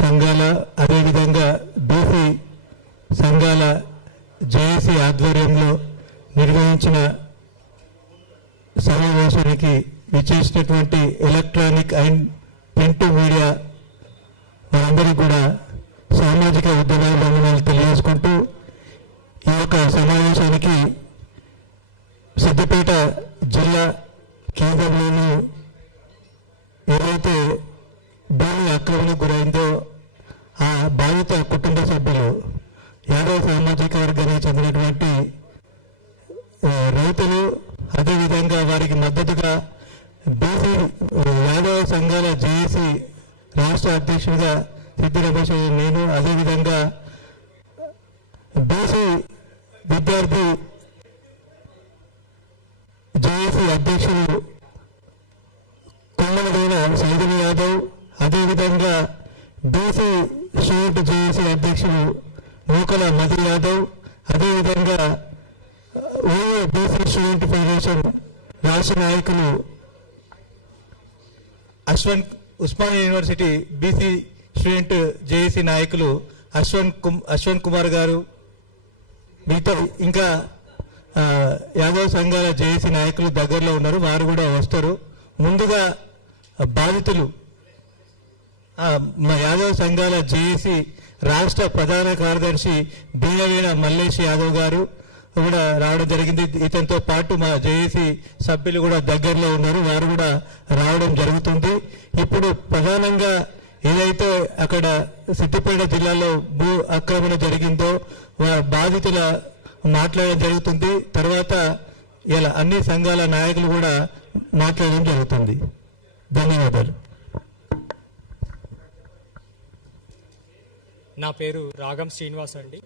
సంఘాల అదేవిధంగా బీసీ సంఘాల జేఏసీ ఆధ్వర్యంలో నిర్వహించిన సమావేశానికి విచ్చేసినటువంటి ఎలక్ట్రానిక్ అండ్ ప్రింట్ మీడియా వారందరికీ కూడా సామాజిక ఉద్యమాలు తెలియజేసుకుంటూ ఈ యొక్క సమావేశానికి సిద్దిపేట జిల్లా కేంద్రంలోనూ ఏదైతే భూమి ఆక్రమణకు గురైందో ఆ బాధిత కుటుంబ సభ్యులు యాదవ సామాజిక వర్గానికి చెందినటువంటి రైతులు అదేవిధంగా వారికి మద్దతుగా బీసీ యాదవ సంఘాల జేఏసీ రాష్ట్ర అధ్యక్షుడిగా సిద్ధి రమేష్ నేను, అదేవిధంగా బీసీ విద్యార్థి జేఏసీ అధ్యక్షులు కొమ్మలదైన సైదని యాదవ్, అదేవిధంగా బీసీ స్టూడెంట్ జేఏసీ అధ్యక్షులు నూకల మధు యాదవ్, అదేవిధంగా బీసీ స్టూడెంట్ ఫెడరేషన్ రాష్ట్ర నాయకులు Osmania university BC student JAC నాయకులు అశ్వంత్ కుమార్ గారు, మిగతా ఇంకా యాదవ్ సంఘాల జేఏసీ నాయకులు దగ్గరలో ఉన్నారు, వారు కూడా వస్తారు. ముందుగా బాధితులు మా యాదవ్ సంఘాల జేఏసీ రాష్ట్ర ప్రధాన కార్యదర్శి బీనవీణ మల్లేష్ యాదవ్ గారు కూడా రావడం జరిగింది. ఇతనితో పాటు మా జేఏసీ సభ్యులు కూడా దగ్గరలో ఉన్నారు, వారు కూడా రావడం జరుగుతుంది. ఇప్పుడు ప్రధానంగా ఏదైతే అక్కడ సిద్దిపేట జిల్లాలో భూ ఆక్రమణ జరిగిందో బాధితుల మాట్లాడడం జరుగుతుంది. తర్వాత ఇలా అన్ని సంఘాల నాయకులు కూడా మాట్లాడడం జరుగుతుంది. ధన్యవాదాలు. నా పేరు రాగం శ్రీనివాస్ అండి.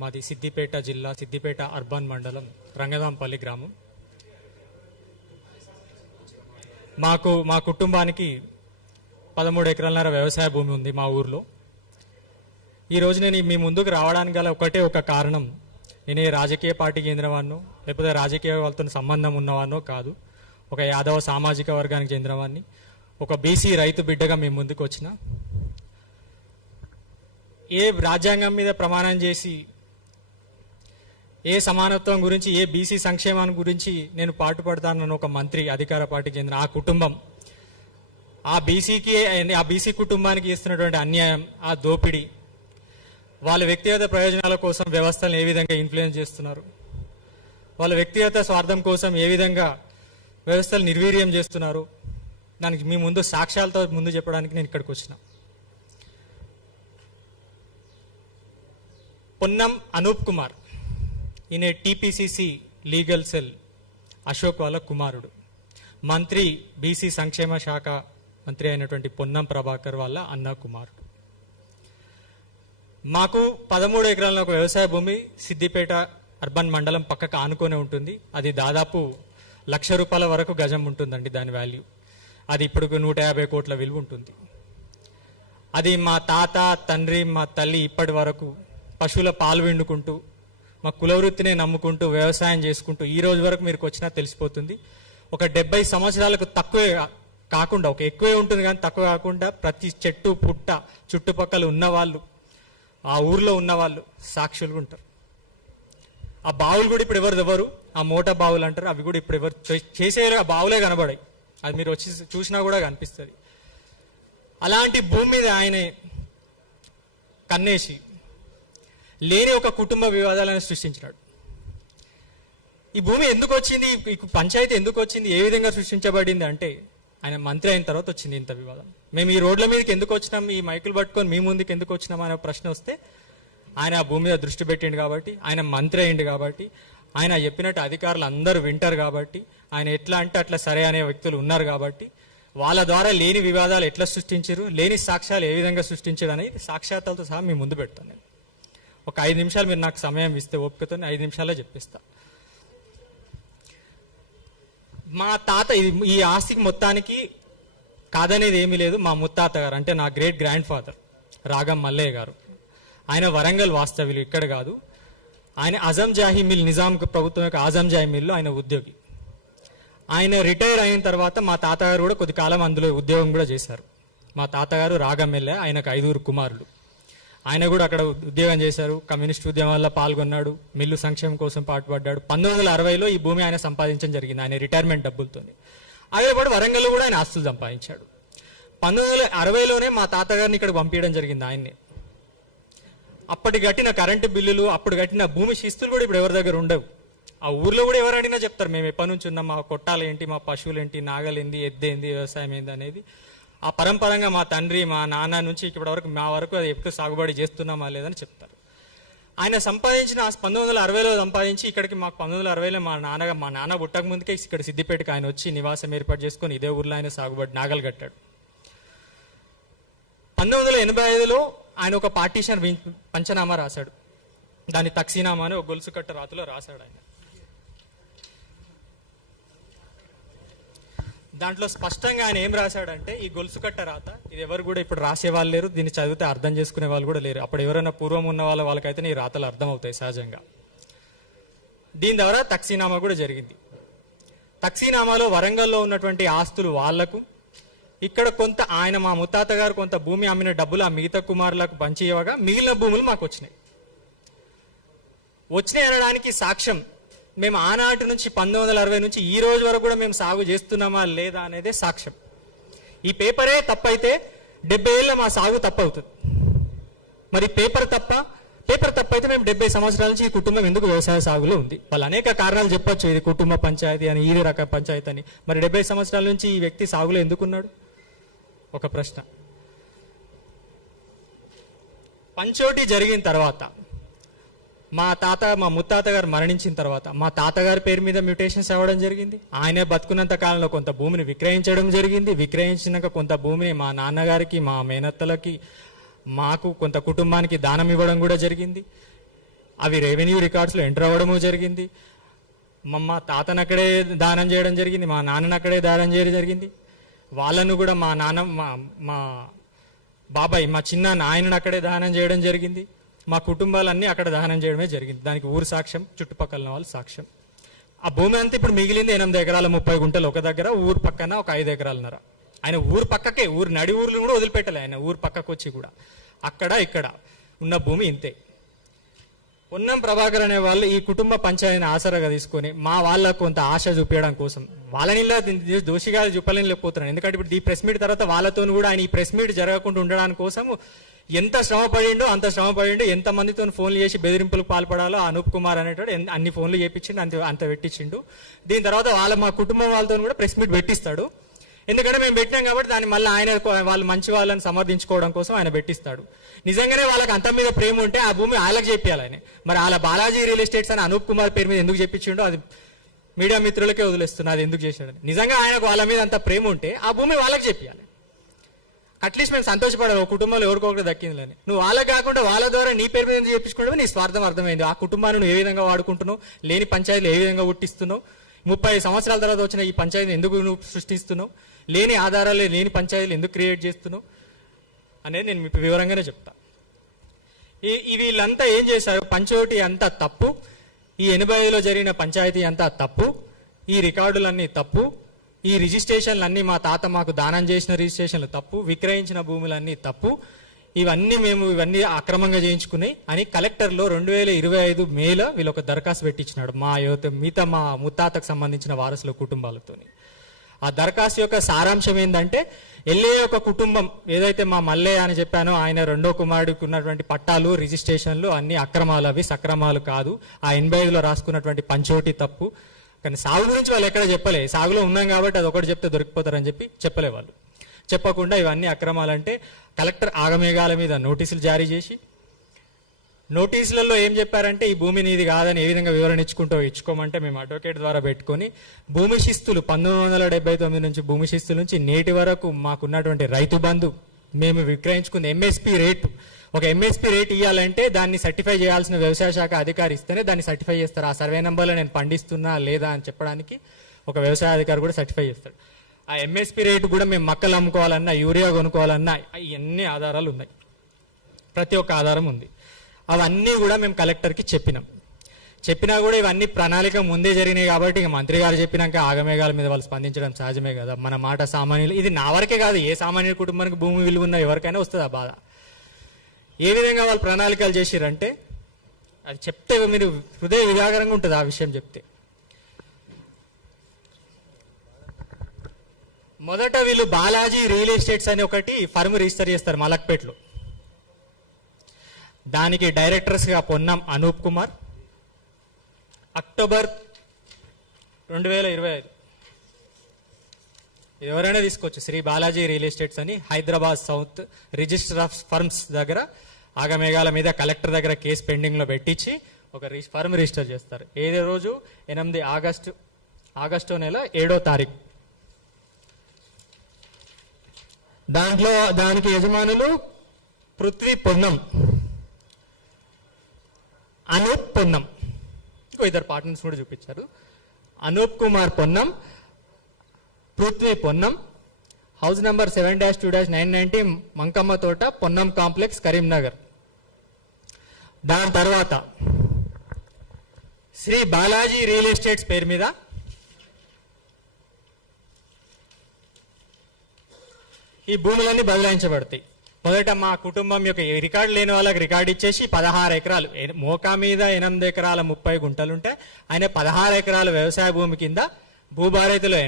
మాది సిద్దిపేట జిల్లా సిద్దిపేట అర్బన్ మండలం రంగదాంపల్లి గ్రామం. మా కుటుంబానికి 13 ఎకరాలన్నర వ్యవసాయ భూమి ఉంది మా ఊర్లో. ఈరోజు నేను మీ ముందుకు రావడానికి గల ఒక కారణం, నేను ఏ రాజకీయ పార్టీకి చెందినవాడినో లేకపోతే రాజకీయ వాళ్ళతో సంబంధం ఉన్నవాడినో కాదు. ఒక యాదవ సామాజిక వర్గానికి చెందినవాడిని, ఒక బీసీ రైతు బిడ్డగా మీ ముందుకు వచ్చిన. ఏ రాజ్యాంగం మీద ప్రమాణం చేసి ఏ సమానత్వం గురించి ఏ బీసీ సంక్షేమాన్ని గురించి నేను పాటుపడతానన్న ఒక మంత్రి అధికార పార్టీకి చెందిన ఆ కుటుంబం ఆ బీసీ కుటుంబానికి ఇస్తున్నటువంటి అన్యాయం, ఆ దోపిడీ, వాళ్ళ వ్యక్తిగత ప్రయోజనాల కోసం వ్యవస్థలను ఏ విధంగా ఇన్ఫ్లుయెన్స్ చేస్తున్నారు, వాళ్ళ వ్యక్తిగత స్వార్థం కోసం ఏ విధంగా వ్యవస్థలు నిర్వీర్యం చేస్తున్నారు, దానికి మీ ముందు సాక్ష్యాలతో ముందు చెప్పడానికి నేను ఇక్కడికి వచ్చిన. పొన్నం అనూప్ కుమార్, ఈయన టీపీసీసీ లీగల్ సెల్ అశోక్ వాళ్ళ కుమారుడు, మంత్రి బీసీ సంక్షేమ శాఖ మంత్రి అయినటువంటి పొన్నం ప్రభాకర్ వాళ్ళ అన్న కుమారుడు. మాకు 13 ఎకరాల ఒక వ్యవసాయ భూమి సిద్దిపేట అర్బన్ మండలం పక్కకు ఆనుకొని ఉంటుంది. అది దాదాపు ₹1,00,000 వరకు గజం ఉంటుందండి దాని వాల్యూ. అది ఇప్పుడు 150 కోట్ల విలువ ఉంటుంది. అది మా తాత తండ్రి మా తల్లి ఇప్పటి వరకు పశువుల పాలు విండుకుంటూ మా కులవృత్తిని నమ్ముకుంటూ వ్యవసాయం చేసుకుంటూ ఈ రోజు వరకు మీకు వచ్చినా తెలిసిపోతుంది. ఒక 70 సంవత్సరాలకు తక్కువే కాకుండా, ఒక ఎక్కువే ఉంటుంది కానీ తక్కువ కాకుండా ప్రతి చెట్టు పుట్ట చుట్టుపక్కల ఉన్నవాళ్ళు, ఆ ఊర్లో ఉన్నవాళ్ళు సాక్షులుగా ఉంటారు. ఆ బావులు కూడా ఇప్పుడు ఎవరు ఆ మోటా బావులు అంటారు, అవి కూడా ఇప్పుడు ఎవరు చేసే ఆ బావులే కనబడాయి. అది మీరు వచ్చి చూసినా కూడా కనిపిస్తుంది. అలాంటి భూమి మీద ఆయనే కన్నేసి లేని ఒక కుటుంబ వివాదాలను సృష్టించినాడు. ఈ భూమి ఎందుకు వచ్చింది, ఈ పంచాయతీ ఎందుకు వచ్చింది, ఏ విధంగా సృష్టించబడింది అంటే ఆయన మంత్రి అయిన తర్వాత వచ్చింది ఇంత వివాదం. మేము ఈ రోడ్ల మీదకి ఎందుకు వచ్చినాం, ఈ మైకులు పట్టుకొని మీ ముందుకు ఎందుకు వచ్చినాం అనే ప్రశ్న వస్తే ఆయన ఆ భూమి మీద దృష్టి పెట్టిండు కాబట్టి, ఆయన మంత్రి అయిండు కాబట్టి, ఆయన చెప్పినట్టు అధికారులు అందరూ వింటారు కాబట్టి, ఆయన ఎట్లా అంటే అట్లా సరే అనే వ్యక్తులు ఉన్నారు కాబట్టి, వాళ్ళ ద్వారా లేని వివాదాలు ఎట్లా సృష్టించారు, లేని సాక్ష్యాలు ఏ విధంగా సృష్టించారు అనేది సాక్ష్యాలతో సహా మీ ముందు పెడతాను. నేను ఒక 5 నిమిషాలు మీరు నాకు సమయం ఇస్తే ఓపికతో 5 నిమిషాల్లో చెప్పిస్తా. మా తాత ఈ ఆస్తికి మొత్తానికి కాదనేది ఏమీ లేదు. మా ముత్తాత గారు అంటే నా గ్రేట్ గ్రాండ్ ఫాదర్ రాగం మల్లయ్య గారు, ఆయన వరంగల్ వాస్తవ్యులు, ఇక్కడ కాదు. ఆయన అజంజాహీ మిల్, నిజాం ప్రభుత్వం యొక్క అజంజాహీ మిల్లు ఆయన ఉద్యోగి. ఆయన రిటైర్ అయిన తర్వాత మా తాతగారు కూడా కొద్ది కాలం అందులో ఉద్యోగం కూడా చేశారు. మా తాతగారు రాగమెల్లె, ఆయనకు 5 కుమారులు. ఆయన కూడా అక్కడ ఉద్యోగం చేశారు, కమ్యూనిస్ట్ ఉద్యమాల్లో పాల్గొన్నాడు, మిల్లు సంక్షేమం కోసం పాటుపడ్డాడు. 1960లో ఈ భూమి ఆయన సంపాదించడం జరిగింది ఆయన రిటైర్మెంట్ డబ్బులతో. అదే పాటు వరంగల్లో కూడా ఆయన ఆస్తులు సంపాదించాడు. 1960లోనే మా తాతగారిని ఇక్కడ పంపించడం జరిగింది ఆయన్ని. అప్పటి కట్టిన కరెంటు బిల్లులు, అప్పుడు కట్టిన భూమి శిస్తులు కూడా ఇప్పుడు ఎవరి దగ్గర ఉండవు. ఆ ఊర్లో కూడా ఎవరు అడిగినా చెప్తారు, మేము ఎప్పటి నుంచి ఉన్నాం, మా కొట్టాలు ఏంటి, మా పశువులు ఏంటి, నాగలేంది, ఎద్దేంది, వ్యవసాయం ఏంది అనేది. ఆ పరంపరంగా మా తండ్రి మా నాన్న నుంచి ఇప్పటి వరకు మా వరకు అది ఎప్పుడు సాగుబడి చేస్తున్నామా లేదని చెప్తారు. ఆయన సంపాదించిన 1960లో సంపాదించి ఇక్కడికి మాకు 1960లో మా నాన్న పుట్టక ముందుకే ఇక్కడ సిద్దిపేటకి ఆయన వచ్చి నివాసం ఏర్పాటు చేసుకొని ఇదే ఊర్లో ఆయన సాగుబడి నాగలు కట్టాడు. 1985లో ఆయన ఒక పార్టీషన్ పంచనామా రాశాడు. దాని తక్సీనామా అని ఒక గొలుసు కట్ట రాతిలో రాశాడు ఆయన. దాంట్లో స్పష్టంగా ఆయన ఏం రాశాడంటే, ఈ గొలుసు కట్ట రాత ఇది ఎవరు కూడా ఇప్పుడు రాసేవాళ్ళు లేరు, దీన్ని చదివితే అర్థం చేసుకునే వాళ్ళు కూడా లేరు. అప్పుడు ఎవరైనా పూర్వం ఉన్న వాళ్ళకైతే ఈ రాతలు అర్థం అవుతాయి సహజంగా. దీని ద్వారా తక్సీనామా కూడా జరిగింది. తక్సీనామాలో వరంగల్లో ఉన్నటువంటి ఆస్తులు వాళ్లకు, ఇక్కడ కొంత ఆయన మా ముత్తాత గారు కొంత భూమి అమ్మిన డబ్బులు ఆ మిగతా కుమారులకు పంచి ఇవ్వగా మిగిలిన భూములు మాకు వచ్చినాయి అనడానికి సాక్ష్యం మేము ఆనాటి నుంచి 1960 నుంచి ఈ రోజు వరకు కూడా మేము సాగు చేస్తున్నామా లేదా అనేదే సాక్ష్యం. ఈ పేపరే తప్పైతే 70 ఏళ్ళ మా సాగు తప్పవుతుంది. మరి పేపర్ తప్పైతే మేము 70 సంవత్సరాల నుంచి ఈ కుటుంబం ఎందుకు వ్యవసాయ సాగులో ఉంది? వాళ్ళు అనేక కారణాలు చెప్పొచ్చు, ఇది కుటుంబ పంచాయతీ అని, ఈ రకం పంచాయతీ అని. మరి 70 సంవత్సరాల నుంచి ఈ వ్యక్తి సాగులో ఎందుకున్నాడు? ఒక ప్రశ్న. పంచోటి జరిగిన తర్వాత మా ముత్తాత గారు మరణించిన తర్వాత మా తాతగారి పేరు మీద మ్యూటేషన్స్ అవ్వడం జరిగింది. ఆయనే బతుకున్నంత కాలంలో కొంత భూమిని విక్రయించడం జరిగింది. విక్రయించినాక కొంత భూమిని మా నాన్నగారికి, మా మేనత్తలకి, మాకు, కొంత కుటుంబానికి దానం ఇవ్వడం కూడా జరిగింది. అవి రెవెన్యూ రికార్డ్స్లో ఎంటర్ అవ్వడము జరిగింది. మా తాతను అక్కడే దానం చేయడం జరిగింది, మా నాన్నను అక్కడే దానం చేయడం జరిగింది. వాళ్ళను కూడా మా బాబాయ్, మా చిన్నాన్న, ఆయనను అక్కడే దహనం చేయడం జరిగింది. మా కుటుంబాలన్నీ అక్కడ దహనం చేయడమే జరిగింది. దానికి ఊరు సాక్ష్యం, చుట్టుపక్కల వాళ్ళు సాక్ష్యం. ఆ భూమి అంతా ఇప్పుడు మిగిలింది 8 ఎకరాల 30 గుంటలు ఒక దగ్గర, ఊరు పక్కన ఒక 5 ఎకరాలన్నర. ఆయన ఊరు పక్కకే, నడి ఊర్లు కూడా వదిలిపెట్టలే ఆయన, ఊరు పక్కకు వచ్చి కూడా అక్కడ ఇక్కడ ఉన్న భూమి ఇంతే. పొన్నం ప్రభాకర్ అనే వాళ్ళు ఈ కుటుంబ పంచాయతీని ఆసరాగా తీసుకొని మా వాళ్ళకు కొంత ఆశ చూపించడం కోసం, వాళ్ళని దోషిగా చూపలేకపోతున్నాను. ఎందుకంటే ఇప్పుడు ఈ ప్రెస్ మీట్ తర్వాత వాళ్ళతో కూడా ఆయన ఈ ప్రెస్ మీట్ జరగకుండా ఉండడానికి కోసం ఎంత శ్రమ పడిండో అంత శ్రమ పడిండు. ఎంతమందితో ఫోన్లు చేసి బెదిరింపులకు పాల్పడాలో అనూప్ కుమార్ అనేటోడు అన్ని ఫోన్లు చేపించిండు, అంత పెట్టించిండు. దీని తర్వాత మా కుటుంబం వాళ్ళతో కూడా ప్రెస్ మీట్ పెట్టిస్తాడు. ఎందుకంటే మేము పెట్టినాం కాబట్టి దాన్ని మళ్ళీ ఆయన వాళ్ళు మంచి వాళ్ళని సమర్థించుకోవడం కోసం ఆయన పెట్టిస్తాడు. నిజంగానే వాళ్ళకి అంత మీద ప్రేమ ఉంటే ఆ భూమి వాళ్ళకి చెప్పాలి ఆయన. మరి వాళ్ళ బాలాజీ రియల్ ఎస్టేట్స్ అని అనూప్ కుమార్ పేరు మీద ఎందుకు చెప్పించిండో అది మీడియా మిత్రులకే వదిలేస్తున్నా, అది ఎందుకు చేసాడు. నిజంగా ఆయనకు వాళ్ళ మీద అంత ప్రేమ ఉంటే ఆ భూమి వాళ్ళకి చెప్పాలి. అట్లీస్ట్ మేము సంతోషపడాలి, ఒక కుటుంబంలో ఎవరికొకటి దక్కిందని. నువ్వు వాళ్ళకి కాకుండా వాళ్ళ ద్వారా నీ పేరు మీద ఎందుకు చెప్పించుకుంటే నీ స్వార్థం అర్థమైంది. ఆ కుటుంబాన్ని నువ్వు ఏ విధంగా వాడుకుంటున్నావు, లేని పంచాయతీలు ఏ విధంగా పుట్టిస్తున్నావు, 30 సంవత్సరాల తర్వాత వచ్చిన ఈ పంచాయతీని ఎందుకు నువ్వు సృష్టిస్తున్నావు, లేని ఆధారాలు లేని పంచాయతీలు ఎందుకు క్రియేట్ చేస్తున్నావు అనేది నేను మీకు వివరంగానే చెప్తా. వీళ్ళంతా ఏం చేశారు? పంచోటి అంతా తప్పు, ఈ 85లో జరిగిన పంచాయతీ అంతా తప్పు, ఈ రికార్డులన్నీ తప్పు, ఈ రిజిస్ట్రేషన్లు అన్నీ మా తాత మాకు దానం చేసిన రిజిస్ట్రేషన్లు తప్పు, విక్రయించిన భూములన్నీ తప్పు, ఇవన్నీ అక్రమంగా చేయించుకున్నాయి అని కలెక్టర్లో 2025 మేలో వీళ్ళు ఒక దరఖాస్తు పెట్టించినాడు మిగతా మా ముత్తాతకు సంబంధించిన వారసుల కుటుంబాలతో. ఆ దరఖాస్తు యొక్క సారాంశం ఏంటంటే, ఎల్ఏ ఒక కుటుంబం ఏదైతే మా మల్లయ్య అని చెప్పానో ఆయన రెండో కుమారుడికి ఉన్నటువంటి పట్టాలు, రిజిస్ట్రేషన్లు అన్ని అక్రమాలు, అవి సక్రమాలు కాదు. ఆ 85లో రాసుకున్నటువంటి పంచోటి తప్పు. కానీ సాగు గురించి వాళ్ళు ఎక్కడ చెప్పలే, సాగులో ఉన్నాం కాబట్టి అది ఒకటి చెప్తే దొరికిపోతారని చెప్పలే వాళ్ళు. చెప్పకుండా ఇవన్నీ అక్రమాలంటే కలెక్టర్ ఆగమేఘాల మీద నోటీసులు జారీ చేసి, నోటీసులలో ఏం చెప్పారంటే ఈ భూమి నీది కాదని ఏ విధంగా వివరణ ఇచ్చుకోమంటే మేము అడ్వకేట్ ద్వారా పెట్టుకొని భూమి శిస్తులు 1979 నుంచి భూమి శిస్తుల నుంచి నేటి వరకు మాకున్నటువంటి రైతు బంధు, మేము విక్రయించుకున్న ఎంఎస్పీ రేటు, ఒక ఎంఎస్పీ రేట్ ఇవ్వాలంటే దాన్ని సర్టిఫై చేయాల్సిన వ్యవసాయ శాఖ అధికారి ఇస్తేనే దాన్ని సర్టిఫై చేస్తారు. ఆ సర్వే నెంబర్లో నేను పండిస్తున్నా లేదా అని చెప్పడానికి ఒక వ్యవసాయ అధికారి కూడా సర్టిఫై చేస్తాడు. ఆ ఎంఎస్పీ రేటు కూడా మేము మక్కలు అమ్ముకోవాలన్నా, యూరియా కొనుక్కోవాలన్నా ఇవన్నీ ఆధారాలు ఉన్నాయి, ప్రతి ఒక్క ఆధారం ఉంది. అవన్నీ కూడా మేము కలెక్టర్కి చెప్పినాం. చెప్పినా కూడా ఇవన్నీ ప్రణాళిక ముందే జరిగినాయి కాబట్టి ఇక మంత్రి గారు చెప్పినాక ఆగమేఘాల మీద వాళ్ళు స్పందించడం సహజమే కదా. మన మాట సామాన్యులు, ఇది నా వరకే కాదు, ఏ సామాన్య కుటుంబానికి భూమి విలువ ఉన్న ఎవరికైనా వస్తుంది ఆ బాధ. ఏ విధంగా వాళ్ళు ప్రణాళికలు చేసిరంటే అది చెప్తే మీరు హృదయ విదాకరంగా ఉంటుంది ఆ విషయం చెప్తే. మొదట వీళ్ళు బాలాజీ రియల్ ఎస్టేట్స్ అని ఒకటి ఫర్మ్ రిజిస్టర్ చేస్తారు మలక్పేటలో. దానికి డైరెక్టర్స్గా పొన్నం అనూప్ కుమార్. అక్టోబర్ 2025 ఎవరైనా తీసుకోవచ్చు. శ్రీ బాలాజీ రియల్ ఎస్టేట్స్ అని Hyderabad south register of firms దగ్గర ఆగమేఘాల మీద కలెక్టర్ దగ్గర కేసు పెండింగ్లో పెట్టించి ఒక ఫర్మ్ రిజిస్టర్ చేస్తారు. ఏదో రోజు 8 ఆగస్టు నెల 7వ తారీఖు. దాంట్లో దానికి యజమానులు పృథ్వీ పొన్నం, అనూప్ పొన్నం, ఇంకో ఇద్దరు పార్ట్నర్స్ కూడా చూపించారు. అనూప్ కుమార్ పొన్నం, పృథ్వీ పొన్నం, హౌస్ నంబర్ 7-2-990 మంకమ్మ తోట, పొన్నం కాంప్లెక్స్, కరీంనగర్. దాని తర్వాత శ్రీ బాలాజీ రియల్ ఎస్టేట్స్ పేరు మీద ఈ భూములన్నీ బదలాయించబడతాయి. మొదట మా కుటుంబం యొక్క రికార్డు లేని వాళ్ళకి రికార్డు ఇచ్చేసి 16 ఎకరాలు, మోకా మీద 8 ఎకరాల 30 గుంటలు ఉంటే ఆయన 16 ఎకరాల వ్యవసాయ భూమి కింద భూభారతిలో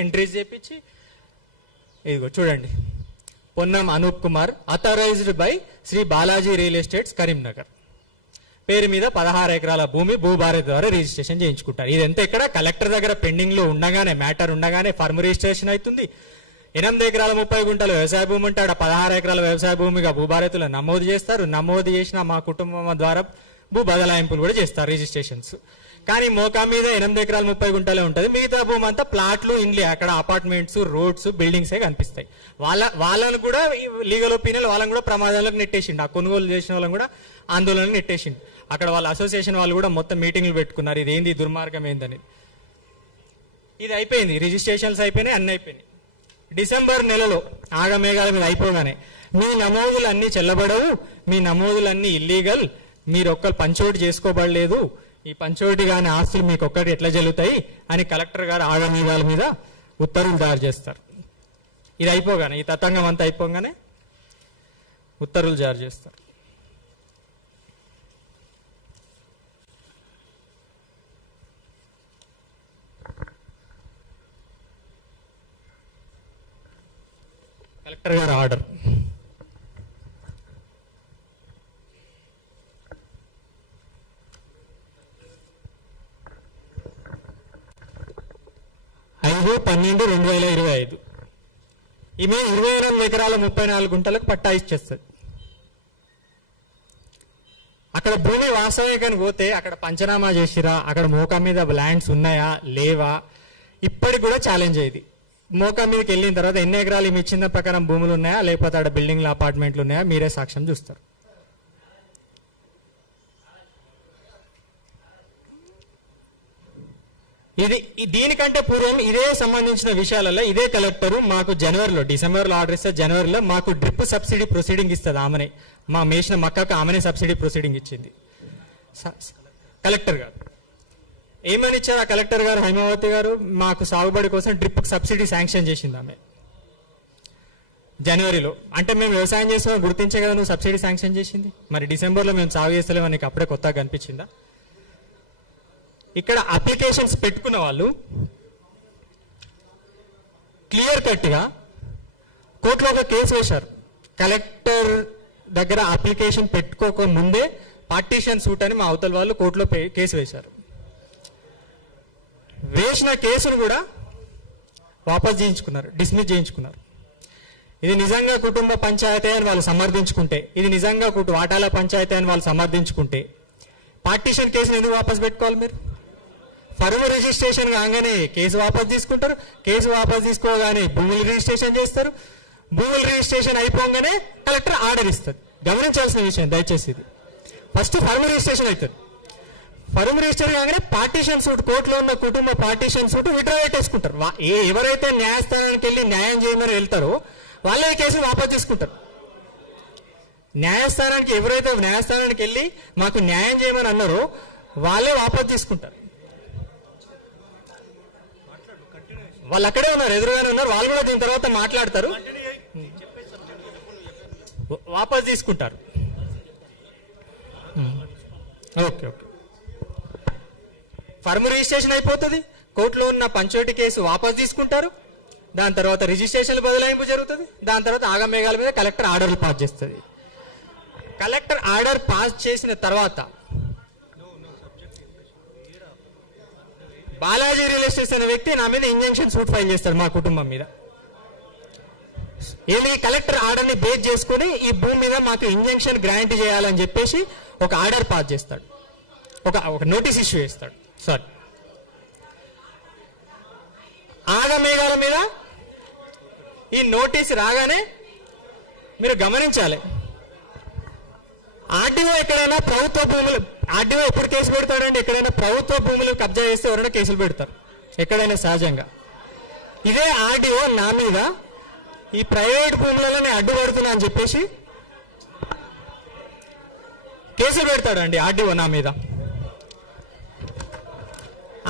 ఎంట్రీస్ చేపించి ఇదిగో చూడండి, Ponnam Anoop Kumar authorised by Shri Balaji real estates Karimnagar పేరు మీద 16 ఎకరాల భూమి భూభారతి ద్వారా రిజిస్ట్రేషన్ చేయించుకుంటారు. ఇదంతా ఇక్కడ కలెక్టర్ దగ్గర పెండింగ్ లో ఉండగానే, మ్యాటర్ ఉండగానే ఫర్మ్ రిజిస్ట్రేషన్ అవుతుంది. 8 ఎకరాల 30 గుంటలు వ్యవసాయ భూమి ఉంటే 16 ఎకరాల వ్యవసాయ భూమిగా భూభారతిలో నమోదు చేస్తారు. నమోదు చేసిన మా కుటుంబం ద్వారా భూ బదలాయింపులు కూడా చేస్తారు, రిజిస్ట్రేషన్స్. కానీ మోకా మీద 8 ఎకరాల 30 గుంటలే ఉంటుంది. మిగతా భూమి అంతా ప్లాట్లు, ఇండ్లే, అక్కడ అపార్ట్మెంట్స్, రోడ్స్, బిల్డింగ్సే కనిపిస్తాయి. వాళ్ళని కూడా లీగల్ ఒపీనియన్ వాళ్ళని కూడా ప్రమాదాలకు నెట్టేసిండు. ఆ కొనుగోలు చేసిన వాళ్ళని కూడా ఆందోళనకు నెట్టేసిండు. అక్కడ వాళ్ళ అసోసియేషన్ వాళ్ళు కూడా మొత్తం మీటింగ్లు పెట్టుకున్నారు, ఇది ఏంది దుర్మార్గం ఏందని. ఇది అయిపోయింది, రిజిస్ట్రేషన్స్ అయిపోయినాయి, అన్ని అయిపోయినాయి. డిసెంబర్ నెలలో ఆగమేఘాల మీద అయిపోగానే మీ నమోదులన్నీ చెల్లబడవు, మీ నమోదులన్నీ ఇల్లీగల్, మీరు ఒక్కరు పంచోటి చేసుకోబడలేదు, ఈ పంచోటి కాని ఆస్తులు మీకు ఒక్కటి ఎట్లా చెల్లుతాయి అని కలెక్టర్ గారు ఆగమేఘాల మీద ఉత్తర్వులు జారీ చేస్తారు. ఇది అయిపోగానే, ఈ తతంగం అంతా అయిపోగానే ఉత్తర్వులు జారీ చేస్తారు. కలెక్టర్ గారు ఆర్డర్. ఐదు 12/2025 ఈమె 28 ఎకరాల 34 గుంటలకు పట్టా ఇచ్చేస్తుంది. అక్కడ భూమి వాస్తవికానికి పోతే అక్కడ పంచనామా చేసిరా, అక్కడ మోకా మీద ల్యాండ్స్ ఉన్నాయా లేవా, ఇప్పటికి కూడా ఛాలెంజ్ అయ్యేది. మోకా మీదకి వెళ్ళిన తర్వాత ఎన్ని ఎకరాలు మీ ఇచ్చిన ప్రకారం భూములు ఉన్నాయా, లేకపోతే అక్కడ బిల్డింగ్లు, అపార్ట్మెంట్లు ఉన్నాయా, మీరే సాక్ష్యం చూస్తారు. దీనికంటే పూర్వం ఇదే సంబంధించిన విషయాలలో ఇదే కలెక్టర్ మాకు డిసెంబర్లో ఆర్డర్ ఇస్తే జనవరిలో మాకు డ్రిప్ సబ్సిడీ ప్రొసీడింగ్ ఇస్తుంది. ఆమెనే మా మేసిన మక్కకు ఆమెనే సబ్సిడీ ప్రొసీడింగ్ ఇచ్చింది కలెక్టర్ గారు. ఏమని ఇచ్చారు ఆ కలెక్టర్ గారు? హైమావతి గారు మాకు సాగుబడి కోసం డ్రిప్ సబ్సిడీ శాంక్షన్ చేసింది ఆమె జనవరిలో. అంటే మేము వ్యవసాయం చేస్తామని గుర్తించే కదా నువ్వు సబ్సిడీ శాంక్షన్ చేసింది. మరి డిసెంబర్లో మేము సాగు చేస్తలేమని నీకు అప్పుడే కొత్తగా కనిపించిందా? ఇక్కడ అప్లికేషన్స్ పెట్టుకున్న వాళ్ళు క్లియర్ కట్గా కోర్టులో ఒక కేసు వేశారు. కలెక్టర్ దగ్గర అప్లికేషన్ పెట్టుకోక ముందే పార్టీషన్ సూట్ అని మా అవతల వాళ్ళు కోర్టులో కేసు వేశారు. వేసిన కేసును కూడా వాపస్ చేయించుకున్నారు, డిస్మిస్ చేయించుకున్నారు. ఇది నిజంగా కుటుంబ పంచాయతీ అని వాళ్ళు సమర్థించుకుంటే, ఇది నిజంగా వాటాల పంచాయతీ అని వాళ్ళు సమర్థించుకుంటే పార్టీషన్ కేసును ఎందుకు వాపస్ పెట్టుకోవాలి? మీరు ఫర్మ్ రిజిస్ట్రేషన్ కాగానే కేసు వాపస్ తీసుకుంటారు, కేసు వాపస్ తీసుకోగానే భూములు రిజిస్ట్రేషన్ చేస్తారు, భూములు రిజిస్ట్రేషన్ అయిపోగానే కలెక్టర్ ఆర్డర్ ఇస్తారు. గమనించాల్సిన విషయం దయచేసి, ఇది ఫస్ట్ ఫర్మ్ రిజిస్ట్రేషన్ అవుతుంది. ఫర్మ్ రిజిస్టర్ కాగానే పార్టీషన్ సూట్, కోర్టులో ఉన్న కుటుంబ పార్టీషన్ సూట్ విత్డ్రా పెట్టేసుకుంటారు. ఎవరైతే న్యాయస్థానానికి వెళ్ళి న్యాయం చేయమని వెళ్తారో వాళ్ళే ఈ కేసును వాపస్ తీసుకుంటారు. ఎవరైతే న్యాయస్థానానికి వెళ్ళి మాకు న్యాయం చేయమని అన్నారో వాళ్ళే వాపస్ తీసుకుంటారు. వాళ్ళు అక్కడే ఉన్నారు, ఎదురుగానే ఉన్నారు, వాళ్ళు కూడా దీని తర్వాత మాట్లాడతారు, వాపస్ తీసుకుంటారు. ఓకే ఓకే, ఫర్మ్ రిజిస్ట్రేషన్ అయిపోతుంది, కోర్టులో ఉన్న పంచాయతీ కేసు వాపస్ తీసుకుంటారు, దాని తర్వాత రిజిస్ట్రేషన్ బదలాయింపు జరుగుతుంది, దాని తర్వాత ఆగమేఘాల మీద కలెక్టర్ ఆర్డర్లు పాస్ చేస్తుంది. కలెక్టర్ ఆర్డర్ పాస్ చేసిన తర్వాత బాలాజీ రియల్ ఎస్టేట్స్ అనే వ్యక్తి నా మీద ఇంజంక్షన్ సూట్ ఫైల్ చేస్తాడు మా కుటుంబం మీద. ఏమి కలెక్టర్ ఆర్డర్ ని బేస్ చేసుకుని ఈ భూమి మీద మాకు ఇంజంక్షన్ గ్రాంట్ చేయాలని చెప్పేసి ఒక ఆర్డర్ పాస్ చేస్తాడు, ఒక నోటీస్ ఇష్యూ చేస్తాడు. సారీ, ఆగమేఘాల మీద ఈ నోటీస్ రాగానే మీరు గమనించాలి, ఆర్డీఓ ఎక్కడైనా ప్రభుత్వ భూములు, ఆర్డీఓ ఎప్పుడు కేసు పెడతాడండి? ఎక్కడైనా ప్రభుత్వ భూములు కబ్జా చేస్తే ఎవరైనా కేసులు పెడతారు, ఎక్కడైనా సహజంగా. ఇదే ఆర్డీఓ నా మీద ఈ ప్రైవేట్ భూములలో నేను అడ్డుపడుతున్నా అని చెప్పేసి కేసులు పెడతాడండి ఆర్డీఓ నా మీద.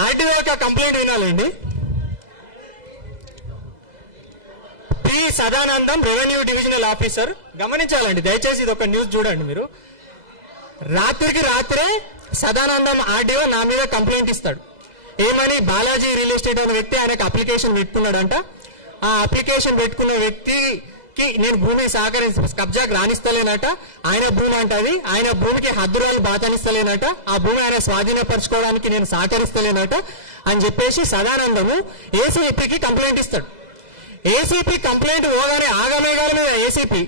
ఆర్డీఓ యొక్క కంప్లైంట్ వినాలండి. P Sadanandam, revenue divisional officer. గమనించాలండి దయచేసి, ఇది ఒక న్యూస్ చూడండి మీరు. రాత్రికి రాత్రే సదానందం ఆర్డీఓ నా మీద కంప్లైంట్ ఇస్తాడు. ఏమని? బాలాజీ రియల్ ఎస్టేట్ అనే వ్యక్తి ఆయనకు అప్లికేషన్ పెట్టుకున్నాడంట. ఆ అప్లికేషన్ పెట్టుకున్న వ్యక్తికి నేను భూమి కబ్జాకు రాణిస్తలేనట, ఆయన భూమి అంటది, ఆయన భూమికి హద్దురాలు బాతనిస్తలేనట, ఆ భూమి ఆయన స్వాధీనపరచుకోవడానికి నేను సహకరిస్తలేనట అని చెప్పేసి సదానందము ఏసీపీకి కంప్లైంట్ ఇస్తాడు. ఏసీపీ కంప్లైంట్ పోగానే ఆగమేఘాల మీద ఏసీపీ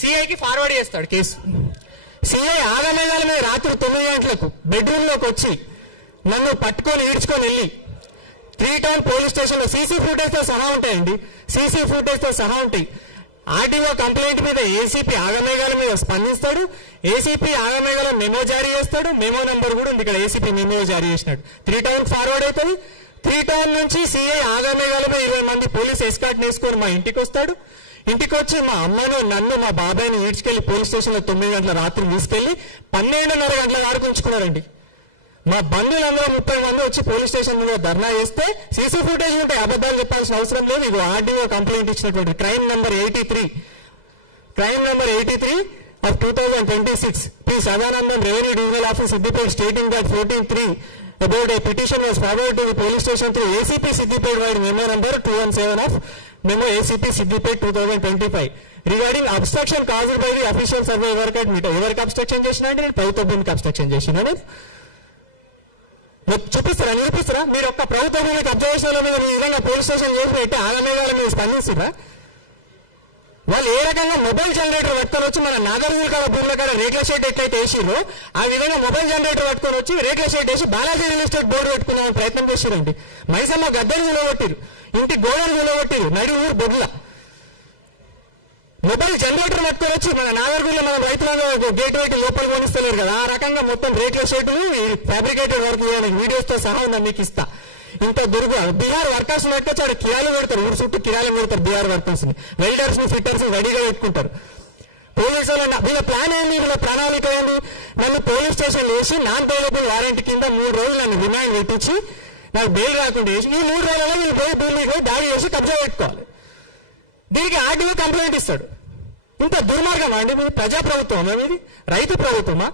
సిఐకి ఫార్వర్డ్ చేస్తాడు కేసు. సిఐ ఆగమేఘాల మీద రాత్రి 9 గంటలకు బెడ్రూమ్ లోకి వచ్చి నన్ను పట్టుకొని ఈడ్చుకొని వెళ్ళి 3 టౌన్ పోలీస్ స్టేషన్ లో సీసీ ఫుటేజ్ తో సహా ఉంటాయండి, సీసీ ఫుటేజ్ తో సహా ఉంటాయి. ఆర్టీఓ కంప్లైంట్ మీద ఏసీపీ ఆగమేఘాల మీద స్పందిస్తాడు, ఏసీపీ ఆగమేఘాల మెమో జారీ చేస్తాడు, మెమో నంబర్ కూడా ఉంది ఇక్కడ, ఏసీపీ మెమో జారీ చేసినాడు. 3 టౌన్ ఫార్వర్డ్ అవుతుంది. 3 టౌన్ నుంచి సిఐ ఆగమేఘాల మీద 20 మంది పోలీస్ ఎస్కార్ట్ వేసుకొని మా ఇంటికి వస్తాడు. ఇంటికి వచ్చి మా అమ్మను, నన్ను, మా బాబాయ్ని ఈడ్చుకెళ్లి పోలీస్ స్టేషన్ లో 9 గంటల రాత్రి తీసుకెళ్లి 12:30 గంటల వరకు ఉంచుకున్నారండి. మా బంధువులందరూ 30 మంది వచ్చి పోలీస్ స్టేషన్ మీద ధర్నా చేస్తే సీసీ ఫుటేజ్ ఉంటాయి, అబద్ధాలు చెప్పాల్సిన అవసరం లేదు. ఇది ఆర్డీఓ కంప్లైంట్ ఇచ్చినటువంటి crime number 83 of 2026 P. Sadanandam, Revenue Divisional Office, Siddipet, stating that 14(3) about a petition was forwarded to the police station through ACP Siddipet by memo number 217 of memo ACP Siddipet 2025 regarding obstruction caused by the official survey work at meter. ఎవరికి abstraction చేసినా అంటే నేను ప్రభుత్వ భూమికి abstraction చేసినా చూపిస్తారా, నిరూపిస్తారా? మీరు ఒక్క ప్రభుత్వ భూమికి అబ్జర్వేషన్ల మీద ఈ విధంగా పోలీస్ స్టేషన్ చేసి పెట్టి ఆగమేఘాల మీద స్పందిస్తురా? వాళ్ళు ఏ రకంగా మొబైల్ జనరేటర్ పట్టుకొని వచ్చి మన నాగర్జున కాడ భూముల కాడ రేట్ల షెడ్ ఎట్లయితే వేసిరో ఆ విధంగా మొబైల్ జనరేటర్ పట్టుకొని వచ్చి రేట్ల షెడ్ వేసి బాలాజీ రియల్ ఎస్టేట్ బోర్డు పెట్టుకునే ప్రయత్నం చేసిరండి. మైసమ్మ గద్దెలు నిలబట్టిరు, ఇంటి గోడలు నిలబట్టిరు, నడి ఊరు బొడ్ల మొబైల్ జనరేటర్ పట్టుకొని వచ్చి మన నాగర్గుల్లో మన రైతులంగా గేట్ పెట్టి లోపల కొనిస్తలేరు కదా, ఆ రకంగా మొత్తం రేట్ల షెడ్లు ఫ్యాబ్రికేటెడ్ వర్క్ వీడియోస్తో సహా ఉందా మీకు ఇస్తా. ఇంత దుర్గు బీహార్ వర్కర్స్ పెట్టుకొచ్చి ఆడ కిరాలు పెడతారు, ఊరు చుట్టూ కిరాలు పెడతారు. బీహార్ వర్కర్స్ ని, వెల్డర్స్ ని, ఫిట్టర్స్ రెడీగా పెట్టుకుంటారు. పోలీసు వాళ్ళు వీళ్ళ ప్లాన్ ఏంది, వీళ్ళ ప్రణాళిక ఏంది? నన్ను పోలీస్ స్టేషన్ వేసి నాన్ బెయిలబుల్ వారెంట్ కింద 3 రోజులు నన్ను రిమాండ్ పెట్టించి నాకు బెయిల్ రాకుండా చేసి ఈ 3 రోజులలో వీళ్ళు పోయి భూమికి పోయి దాడి చేసి కబ్జా పెట్టుకోవాలి. దీనికి ఆర్డీఓ కంప్లైంట్ ఇస్తాడు. ఇంత దుర్మార్గమా అండి? మీరు ప్రజాప్రభుత్వమా? మీది రైతు ప్రభుత్వమా?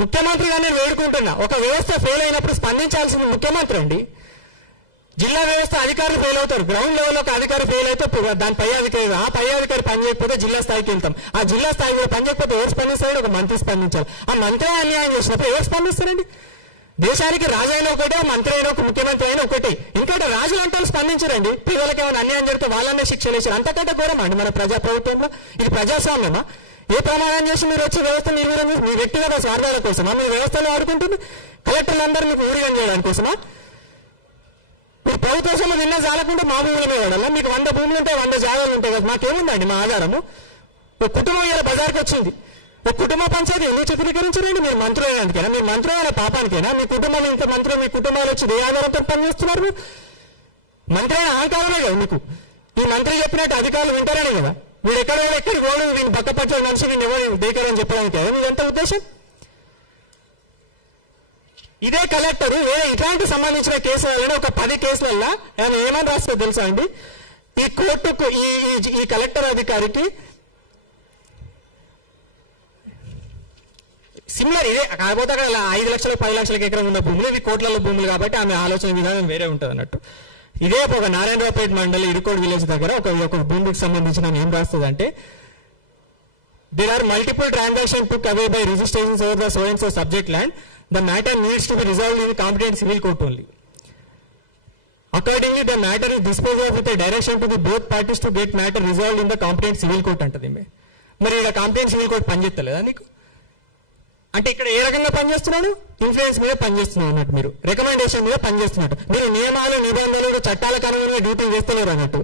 ముఖ్యమంత్రిగా నేను వేడుకుంటున్నా, ఒక వ్యవస్థ ఫెయిల్ అయినప్పుడు స్పందించాల్సింది ముఖ్యమంత్రి అండి. జిల్లా వ్యవస్థ అధికారులు ఫెయిల్ అవుతారు, గ్రౌండ్ లెవెల్లో ఒక అధికారి ఫెయిల్ అయితే దాని పై అధికారి, ఆ పై అధికారి పనిచేయకపోతే జిల్లా స్థాయికి వెళ్తాం. ఆ జిల్లా స్థాయికి పనిచేయకపోతే ఎవరు స్పందిస్తారండి? ఒక మంత్రి స్పందించాలి. ఆ మంత్రి అన్యాయం చేసినప్పుడు ఎవరు స్పందిస్తారండి? దేశానికి రాజు అయినా ఒకటే, మంత్రి అయినా ఒక, ముఖ్యమంత్రి అయినా ఒకటే. ఇంకోటి రాజులు అంటే స్పందించరండి, పిల్లలకి ఏమైనా అన్యాయం జరిగితే వాళ్ళనే శిక్షలు వేసారు. అంతకంటే ఘోరం అండి మన ప్రజాప్రభుత్వంలో. ఇది ప్రజాస్వామ్యమా? ఏ ప్రమాణం చేసి మీరు వచ్చి వ్యవస్థ నిర్వీర్యం మీ వ్యక్తిగత స్వార్థాల కోసమా? మీ వ్యవస్థలో ఆడుకుంటుంది కలెక్టర్లందరూ మీకు ఊరిగం చేయడం కోసమా? మీరు ప్రభుత్వ సొమ్ము నిన్న చాలకుండా మా భూముల మీద వాడాలా? మీకు 100 భూములు ఉంటాయి, 100 జాగాలు ఉంటాయి కదా, మాకేముందండి మా ఆధారము? ఒక కుటుంబం ఇలా బజార్కి వచ్చింది, ఒక కుటుంబ పంచాయతీ ఎందుకు చిత్రీకరించారండి? మీరు మంత్రులు అయినందుకేనా? మీరు మంత్రులు అయిన పాపానికేనా? మీ కుటుంబాలు ఇంత మంత్రులు, మీ కుటుంబాలు వచ్చి ఏ ఆధారంతో పనిచేస్తున్నారు? మంత్రి అయిన అహంకారమే కదా మీకు. ఈ మంత్రి చెప్పినట్టు అధికారులు వింటారనే కదా. మీరు ఎక్కడికి పోవడం, వీళ్ళు పక్కపచ్చ మనిషి వీళ్ళు ఎవరు దేకరని చెప్పడానికి కదా మీ ఎంత ఉద్దేశం? ఇదే కలెక్టర్ ఇట్లాంటి సంబంధించిన కేసులలో ఒక 10 కేసులలో ఆయన ఏమని రాస్తుందో తెలుసా అండి? ఈ కోర్టుకు ఈ కలెక్టర్ అధికారికి సిమిలర్ ఇదే, కాకపోతే అక్కడ 5 లక్షలు 10 లక్షల ఎకరం ఉన్న భూములు, ఇవి కోట్లలో భూములు కాబట్టి ఆమె ఆలోచన విధానం వేరే ఉంటుంది అన్నట్టు. ఇదే ఒక నారాయణరావుపేట మండలి ఇరుకోడ్ విలేజ్ దగ్గర ఒక భూమికి సంబంధించిన ఏం రాస్తుంది అంటే, there are multiple transactions took away by registrations over the so and so subject land. The matter needs to be resolved in the competent civil court only. Accordingly, the matter is disposed of with a direction to the both parties to get matter resolved in the competent civil court అంటది. మరి ఇక్కడ competent civil court పనిచేస్తలేదా నీకు? అంటే ఇక్కడ ఏ రకంగా పనిచేస్తున్నాడు? Influence మీద పనిచేస్తున్నావు అన్నట్టు, మీరు రికమెండేషన్ మీద పనిచేస్తున్నట్టు, మీరు నియమాలు నిబంధనలు చట్టాలకు అనుగుణంగా డ్యూటీ చేస్తలేరు అన్నట్టు.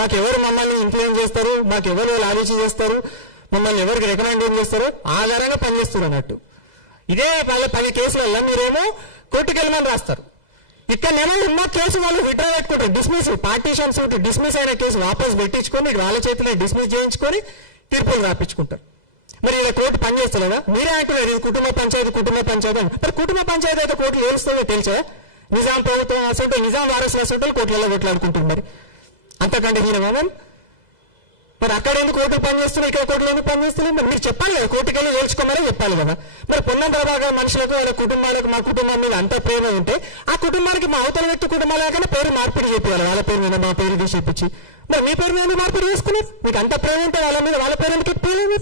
మాకెవరు మమ్మల్ని ఇన్ఫ్లుయెన్స్ చేస్తారు, మాకెవరు లాలూచి చేస్తారు, మమ్మల్ని ఎవరికి రికమెండ్ చేస్తారో ఆధారంగా పనిచేస్తారు అన్నట్టు. ఇదే వాళ్ళ 10 కేసులలో మీరేమో కోర్టుకు వెళ్ళమని రాస్తారు. ఇక్కడనేమో ఉన్న కేసు వాళ్ళు విడ్రా పెట్టుకుంటారు, డిస్మిస్ పార్టీషన్ సూట్ డిస్మిస్ అయిన కేసు వాపస్ పెట్టించుకొని వాళ్ళ చేతిలో డిస్మిస్ చేయించుకొని తీర్పులు రాపించుకుంటారు. మరి ఇలా కోర్టు పనిచేస్తలేదా? మీరే అంటున్నారు ఇది కుటుంబ పంచాయతీ అని. మరి కుటుంబ పంచాయతీ అయితే కోర్టులు ఏడుస్తుందో తెలుసా? నిజాం ప్రభుత్వం అసలు నిజాం వారసుల అసలు కోర్టులలో కొట్లాడుకుంటుంది. మరి అంతకంటే హీనమా? మరి అక్కడ ఎందుకు కోర్టులు పనిచేస్తున్నాయి, ఇక్కడ కోర్టులు ఎందుకు పనిచేస్తున్నాయి? మరి మీరు చెప్పాలి కదా, కోర్టుకి వెళ్ళి నేర్చుకోమని చెప్పాలి కదా. మరి పొన్నం ప్రభాకర్ మనుషులకు వాళ్ళ కుటుంబాలకు మా కుటుంబం మీద అంత ప్రేమ ఉంటే ఆ కుటుంబానికి మా అవతల వ్యక్తి కుటుంబాలకన్నా పేరు మార్పిడి చెప్పాలి, వాళ్ళ పేరు మీద మా పేరు తీసి చెప్పించి. మరి మీ పేరు మీద మార్పిడి చేసుకున్నారు. మీకు అంత ప్రేమ ఉంటే వాళ్ళ మీద వాళ్ళ పేరు ఎందుకు ఎక్కిపోయలేదు?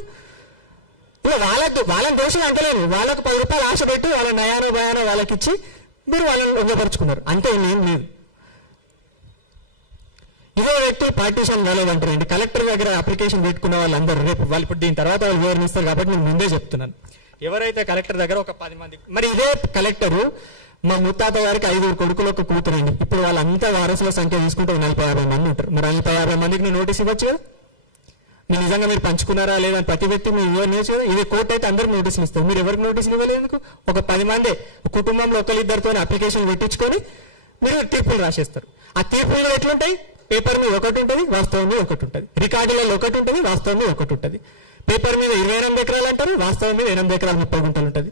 మీరు ఇలా వాళ్ళని దోషం అంటలేను, వాళ్ళకు 10 రూపాయలు ఆశ పెట్టి వాళ్ళ నయానో భయానో వాళ్ళకి ఇచ్చి మీరు వాళ్ళని ఉపయోగపరుచుకున్నారు అంతే, ఏం లేదు. ఇదే వ్యక్తులు పార్టీషన్ కాలేదంటారండి. కలెక్టర్ దగ్గర అప్లికేషన్ పెట్టుకున్న వాళ్ళందరూ రేపు వాళ్ళు ఇప్పుడు దీని తర్వాత వాళ్ళు వివరణిస్తారు కాబట్టి నేను ముందే చెప్తున్నాను. ఎవరైతే కలెక్టర్ దగ్గర ఒక 10 మంది, మరి ఇదే కలెక్టరు మా ముత్తాత గారికి 5 కొడుకులు ఒక కూతురండి. ఇప్పుడు వాళ్ళంతా వారసుల సంఖ్య తీసుకుంటే 40-50 మంది ఉంటారు. మరి 40-50 మందికి నేను నోటీస్ ఇవ్వచ్చు కదా. మీరు నిజంగా మీరు పంచుకున్నారా లేదా ప్రతి వ్యక్తి మీరు ఇవ్వచ్చు కదా. ఇది కోర్టు అయితే అందరికి నోటీసులు ఇస్తారు, మీరు ఎవరికి నోటీసులు ఇవ్వలేదు. ఒక 10 మంది కుటుంబంలో ఒకరిద్దరితో అప్లికేషన్ పెట్టించుకొని మీరు తీర్పులు రాసేస్తారు. ఆ తీర్పులు ఎట్లుంటాయి? పేపర్ మీద ఒకటి ఉంటుంది, వాస్తవం మీద ఒకటి ఉంటుంది. రికార్డులలో ఒకటి ఉంటుంది, వాస్తవం మీద ఒకటి ఉంటుంది. పేపర్ మీద 28 ఎకరాలు అంటారు, వాస్తవం మీద 8 ఎకరాలు 30 గుంటలు ఉంటుంది.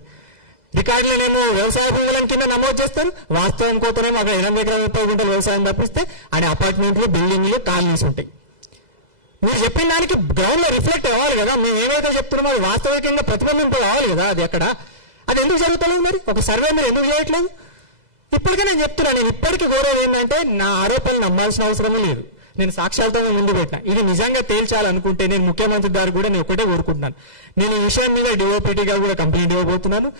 రికార్డులనేమో వ్యవసాయ భూముల కింద నమోదు చేస్తారు, వాస్తవం కోతనేమో అక్కడ 8 ఎకరాలు 30 గుంటలు వ్యవసాయం తప్పిస్తే ఆడ అపార్ట్మెంట్లు బిల్డింగ్లు కాలనీస్ ఉంటాయి. మీరు చెప్పిన దానికి గ్రౌండ్ లో రిఫ్లెక్ట్ అవ్వాలి కదా. మేము ఏమైతే చెప్తున్నామో అది వాస్తవికంగా ప్రతిబింబింపు కావాలి కదా. అది అక్కడ అది ఎందుకు జరుగుతలేదు? మరి ఒక సర్వే మీరు ఎందుకు చేయట్లేదు? ఇప్పటికే నేను చెప్తున్నాను, నేను ఇప్పటికీ కోరేది ఏంటంటే నా ఆరోపణలు నమ్మాల్సిన అవసరమే లేదు. నేను సాక్ష్యాలతో ముందు పెట్టినా. ఇది నిజంగా తేల్చాలనుకుంటే నేను ముఖ్యమంత్రి గారు కూడా నేను ఒకటే కోరుకుంటున్నాను. నేను ఈ విషయం మీద డిఓపిటీగా కూడా కంప్లైంట్ ఇవ్వబోతున్నాను.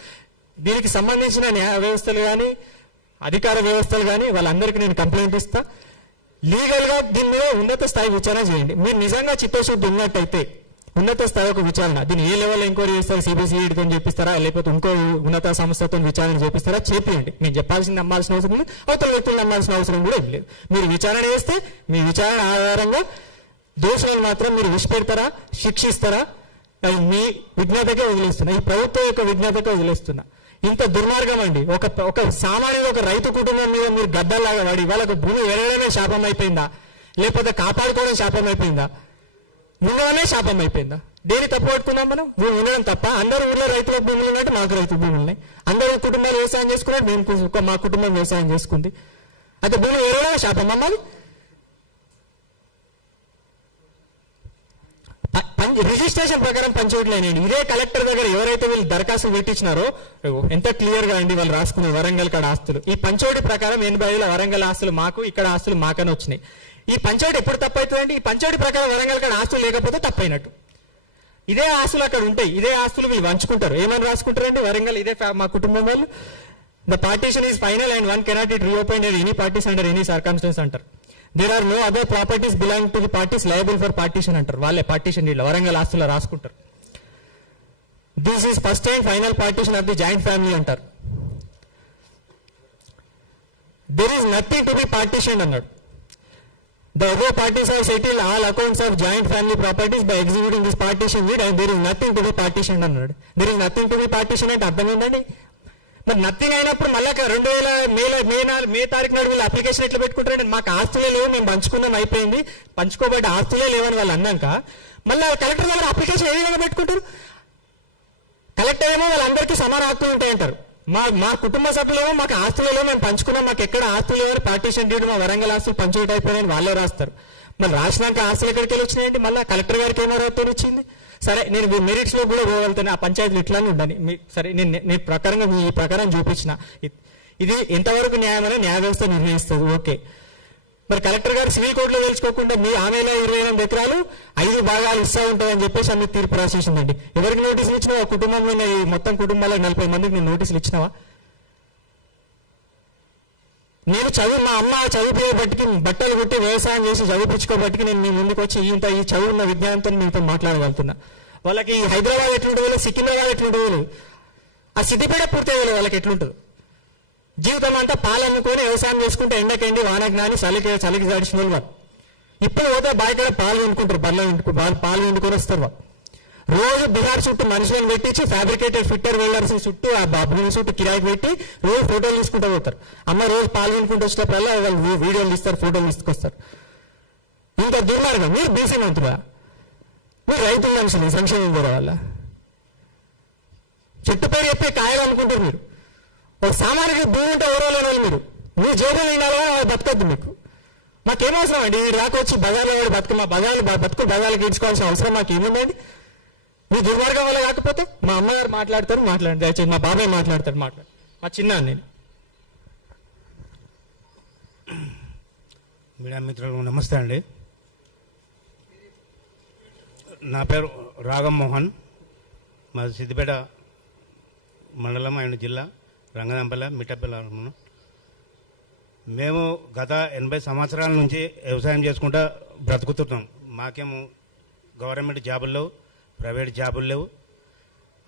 దీనికి సంబంధించిన న్యాయ వ్యవస్థలు కానీ అధికార వ్యవస్థలు కానీ వాళ్ళందరికీ నేను కంప్లైంట్ ఇస్తా. లీగల్ గా దీని మీద ఉన్నత స్థాయి విచారణ చేయండి. మీరు నిజంగా చిత్తశుద్ధి ఉన్నట్టయితే ఉన్నత స్థాయి ఒక విచారణ, దీన్ని ఏ లెవెల్ ఎంక్వైరీ చేస్తారు? సిబిసిఐడితో చేపిస్తారా, లేకపోతే ఇంకో ఉన్నత సంస్థతో విచారణ చేపిస్తారా? చేపియండి. నేను చెప్పాల్సింది నమ్మాల్సిన అవసరం లేదు, అవతల వ్యక్తులు నమ్మాల్సిన అవసరం కూడా ఏం లేదు. మీరు విచారణ చేస్తే మీ విచారణ ఆధారంగా దోషులను మాత్రం మీరు విడిచిపెడతారా, శిక్షిస్తారా? అది మీ విజ్ఞతకే వదిలేస్తున్నా, ఈ ప్రభుత్వం యొక్క విజ్ఞతకే వదిలేస్తున్నా. ఇంత దుర్మార్గం అండి. ఒక సామాన్యుడు ఒక రైతు కుటుంబం మీద మీరు గద్దల్లాగా వాడి వాళ్ళకు భూమి ఎరడమే శాపం అయిపోయిందా, లేకపోతే కాపాడుకోవడం శాపం అయిపోయిందా, ఉండడమే శాపం అయిపోయిందా? దేని తప్పు పట్టుకున్నాం మనం? భూమి ఉండడం తప్ప. అందరూ ఊళ్ళో రైతులకు భూములు ఉన్నట్టు మాకు రైతు భూములు ఉన్నాయి. అందరూ కుటుంబాలు వ్యవసాయం చేసుకున్నారు, మేము మా కుటుంబం వ్యవసాయం చేసుకుంది. అయితే భూమి ఎరడమే శాపం అమ్మాలి. రిజిస్ట్రేషన్ ప్రకారం పంచోట్లేనండి. ఇదే కలెక్టర్ దగ్గర ఎవరైతే వీళ్ళు దరఖాస్తులు పెట్టించినారో ఎంత క్లియర్ గా అండి వాళ్ళు రాసుకున్నారు వరంగల్ కాడ ఆస్తులు. ఈ పంచోటి ప్రకారం 85 వరంగల్ ఆస్తులు మాకు, ఇక్కడ ఆస్తులు మాకనే వచ్చినాయి. ఈ పంచోటి ఎప్పుడు తప్పవుతుందండి? ఈ పంచోటి ప్రకారం వరంగల్ కాడ ఆస్తులు లేకపోతే తప్పైనట్టు. ఇదే ఆస్తులు అక్కడ ఉంటాయి, ఇదే ఆస్తులు వీళ్ళు పంచుకుంటారు. ఏమని రాసుకుంటారండి వరంగల్? ఇదే మా కుటుంబం వాళ్ళు the partition is final and one cannot it reopen any parties under any circumstance అంటారు. There are no other properties belong to the parties liable for partition అంటారు. వాళ్ళే పార్టీషన్ వీళ్ళు వరంగల్ ఆస్తుల్లో రాసుకుంటారు. This is first and final partition of the joint family అంటారు. There is nothing to be partition అన్నాడు. The above parties have settled all accounts of joint family properties by executing this partition deed and there is nothing to be partitioned అన్నాడు. There is nothing to be partitioned అంటే అర్థం ఏంటండి? మరి nothing అయినప్పుడు మళ్ళీ 2000 మే తారీఖు నాడు వీళ్ళు అప్లికేషన్ ఎట్లా పెట్టుకుంటారంటే మాకు ఆస్తులే లేవు, మేము పంచుకున్నాం అయిపోయింది, పంచుకోబడ్డ ఆస్తులే లేవని వాళ్ళు అన్నాక మళ్ళీ కలెక్టర్ దగ్గర అప్లికేషన్ ఏ విధంగా పెట్టుకుంటారు? కలెక్టర్ ఏమో వాళ్ళందరికీ సమాన హక్కులు ఉంటాయంటారు, మా కుటుంబ సభ్యులేమో మాకు ఆస్తులలో మేము పంచుకున్నాం, మాకు ఎక్కడ ఆస్తులు లేవని పార్టీషన్ డీడ్ మా వరంగల్ ఆస్తులు పంచుకుంటూ అయిపోయాయని వాళ్ళే రాస్తారు. మరి రాసినాక ఆస్తులు ఎక్కడికి వెళ్ళి వచ్చినాయంటే మళ్ళీ కలెక్టర్ గారికి ఏమో రాత్రి వచ్చింది. సరే నేను మెరిట్స్ లో కూడా పోగలుగుతాను, ఆ పంచాయతీలు ఇట్లానే ఉండని. సరే నేను ప్రకారంగా ఈ ప్రకారం చూపించిన ఇది ఎంతవరకు న్యాయమని న్యాయ వ్యవస్థ నిర్ణయిస్తుంది. ఓకే, మరి కలెక్టర్ గారు సివిల్ కోర్టులో తెలుసుకోకుండా మీ ఆమెలో 28 ఎకరాలు 5 భాగాలు ఇస్తా ఉంటాయని చెప్పేసి అన్ని తీర్పు రాసేసిందండి. ఎవరికి నోటీసులు ఇచ్చినావా? కుటుంబంలో మొత్తం కుటుంబాలకు 40 మందికి నేను నోటీసులు ఇచ్చినావా? నేను మా అమ్మ చదివిపోయే బట్టికి బట్టలు కుట్టి వ్యవసాయం చేసి చదివించుకోబట్టికి నేను మీ ముందుకు వచ్చి ఈ చదువున్న విజ్ఞానంతో మీతో మాట్లాడగలుగుతున్నా. వాళ్ళకి హైదరాబాద్ ఎట్లుంటుంది, సికింద్రాబాద్ ఎట్లుంటుంది, ఆ సిద్దిపేట పూర్తి అయ్యే వాళ్ళకి ఎట్లుంటుంది? జీవితం అంతా పాలు అమ్ముకొని వ్యవసాయం చేసుకుంటే ఎండకండి వానకి నాని చలికి తడిచిన వాళ్ళు. ఇప్పుడు పోతే బయట పాలు వండుకుంటారు, పాలు వండుకొని వస్తారు వాళ్ళు. రోజు బిహార్ చుట్టూ మనుషులను పెట్టించి ఫ్యాబ్రికేటెడ్ ఫిట్టర్ వెల్డర్స్ చుట్టూ ఆ భూమి చుట్టూ కిరాయికి పెట్టి రోజు ఫోటోలు తీసుకుంటూ పోతారు. అమ్మ రోజు పాలు వండుకుంటూ వచ్చేటప్పుడల్లా వాళ్ళు వీడియోలు తీస్తారు, ఫోటోలు తీసుకొస్తారు. ఇంత దుర్మార్గం. మీరు బీసీ మంత్రులా? మీరు రైతు మనుషులు సంక్షేమం కూడా వాళ్ళ చెట్టు పేరు చెప్పి కాయలు అనుకుంటారు. మీరు ఒక సామాన్యుడికి భూమి ఉంటే ఎవరో లేని వాళ్ళు మీరు జేబులు నిండాలని బతకద్దు. మీకు మాకేమవసరం అండి? మీరు రాకొచ్చి బజార్లో బతుకు మా బతుకు బజార్లు గీడ్చుకోవాల్సిన అవసరం మాకు ఏముందండి? మీ దుర్మార్గం వల్ల కాకపోతే మా అమ్మగారు మాట్లాడండి, దయచేసి మా బాబాయ్ మాట్లాడతాడు, మా చిన్న నేను. మీడియా మిత్రులకు నమస్తే అండి. నా పేరు రాగం మోహన్, మా సిద్దిపేట మండలం ఆయన జిల్లా రంగనాంపల్లె మిట్టపల్లి. మేము గత 80 సంవత్సరాల నుంచి వ్యవసాయం చేసుకుంటూ బ్రతుకుతున్నాం. మాకేమో గవర్నమెంట్ జాబులు లేవు, ప్రైవేట్ జాబులు లేవు.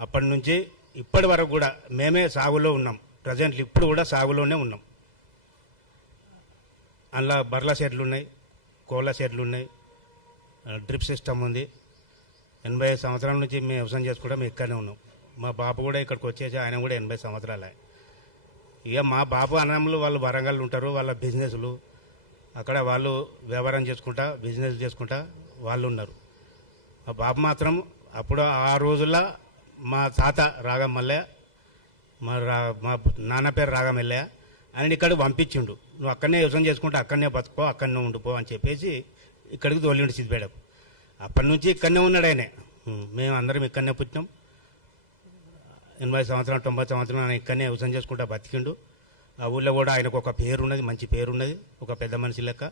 అప్పటి నుంచి ఇప్పటి వరకు కూడా మేమే సాగులో ఉన్నాం. ప్రజెంట్లీ ఇప్పుడు కూడా సాగులోనే ఉన్నాం. అందులో బర్ల షెడ్లు ఉన్నాయి, కోళ్ళ షెడ్లు ఉన్నాయి, డ్రిప్ సిస్టమ్ ఉంది. 80 సంవత్సరాల నుంచి మేము వ్యవసాయం చేసుకుంటా మేము ఇక్కడనే ఉన్నాం. మా బాబు కూడా ఇక్కడికి వచ్చేసి ఆయన కూడా 80 సంవత్సరాలే. ఇక మా బాబు అన్నములు వాళ్ళు వరంగల్ ఉంటారు, వాళ్ళ బిజినెస్లు అక్కడ వాళ్ళు వ్యాపారం చేసుకుంటా బిజినెస్ చేసుకుంటా వాళ్ళు ఉన్నారు. మా బాబు మాత్రం అప్పుడు ఆ రోజుల్లో మా తాత రాగమల్లయ్య, మా నాన్న పేరు రాగమల్లయ్య, ఆయన ఇక్కడ పంపించిండు. నువ్వు అక్కడనే వ్యవసాయం చేసుకుంటా అక్కడనే బతుకో, అక్కడనే ఉండిపో అని చెప్పేసి ఇక్కడికి తోలిండు సిద్దిపేటకు. అప్పటి నుంచి ఇక్కడనే ఉన్నాడు ఆయనే. మేము అందరం ఇక్కడనే పుట్టినాం. 80 సంవత్సరాలు 90 సంవత్సరాలు ఆయన ఇక్కడనే వ్యవసాయం చేసుకుంటా బతికిండు. ఆ ఊళ్ళో కూడా ఆయనకు ఒక పేరు ఉన్నది, మంచి పేరు ఉన్నది, ఒక పెద్ద మనిషి లెక్క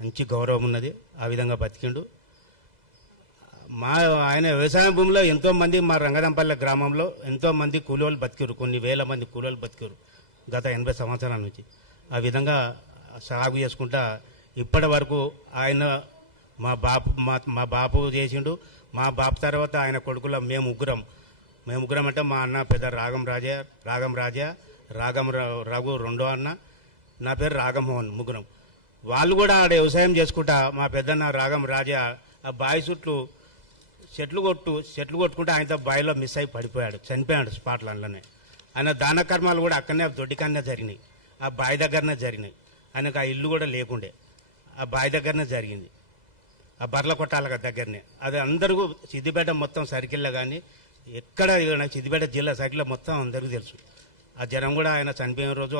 మంచి గౌరవం ఉన్నది. ఆ విధంగా బతికిండు. ఆయన వ్యవసాయ భూమిలో ఎంతోమంది మా రంగదంపల్లె గ్రామంలో ఎంతోమంది కూలోళ్ళు బతికారు, కొన్ని వేల మంది కూలోళ్ళు బతికారు గత 80 సంవత్సరాల నుంచి. ఆ విధంగా సాగు చేసుకుంటా ఇప్పటి వరకు ఆయన మా బాపు చేసిండు. మా బాపు తర్వాత ఆయన కొడుకులో మేము ముగ్గురం అంటే మా అన్న పెద్ద రాగం రాజా, రఘు రెండో అన్న, నా పేరు రాగమోహన్, ముగ్గురం. వాళ్ళు కూడా ఆడ వ్యవసాయం చేసుకుంటా మా పెద్దన్న రాగం రాజా ఆ బావి చుట్టూ చెట్లు కొట్టుకుంటే ఆయనతో బావిలో మిస్ అయి పడిపోయాడు, చనిపోయాడు స్పాట్లో. అందులోనే ఆయన దాన కర్మాలు కూడా అక్కడనే దొడ్డికన్నా జరిగినాయి, ఆ బావి దగ్గరనే జరిగినాయి. ఆయనకు ఆ ఇల్లు కూడా లేకుండే, ఆ బావి దగ్గరనే జరిగింది, ఆ బర్ల కొట్టాల దగ్గరనే. అది అందరూ సిద్దిపేట మొత్తం సర్కిల్లో కానీ ఎక్కడ సిద్దిపేట జిల్లా సర్కిల్లో మొత్తం అందరికీ తెలుసు. ఆ జనం కూడా ఆయన చనిపోయిన రోజు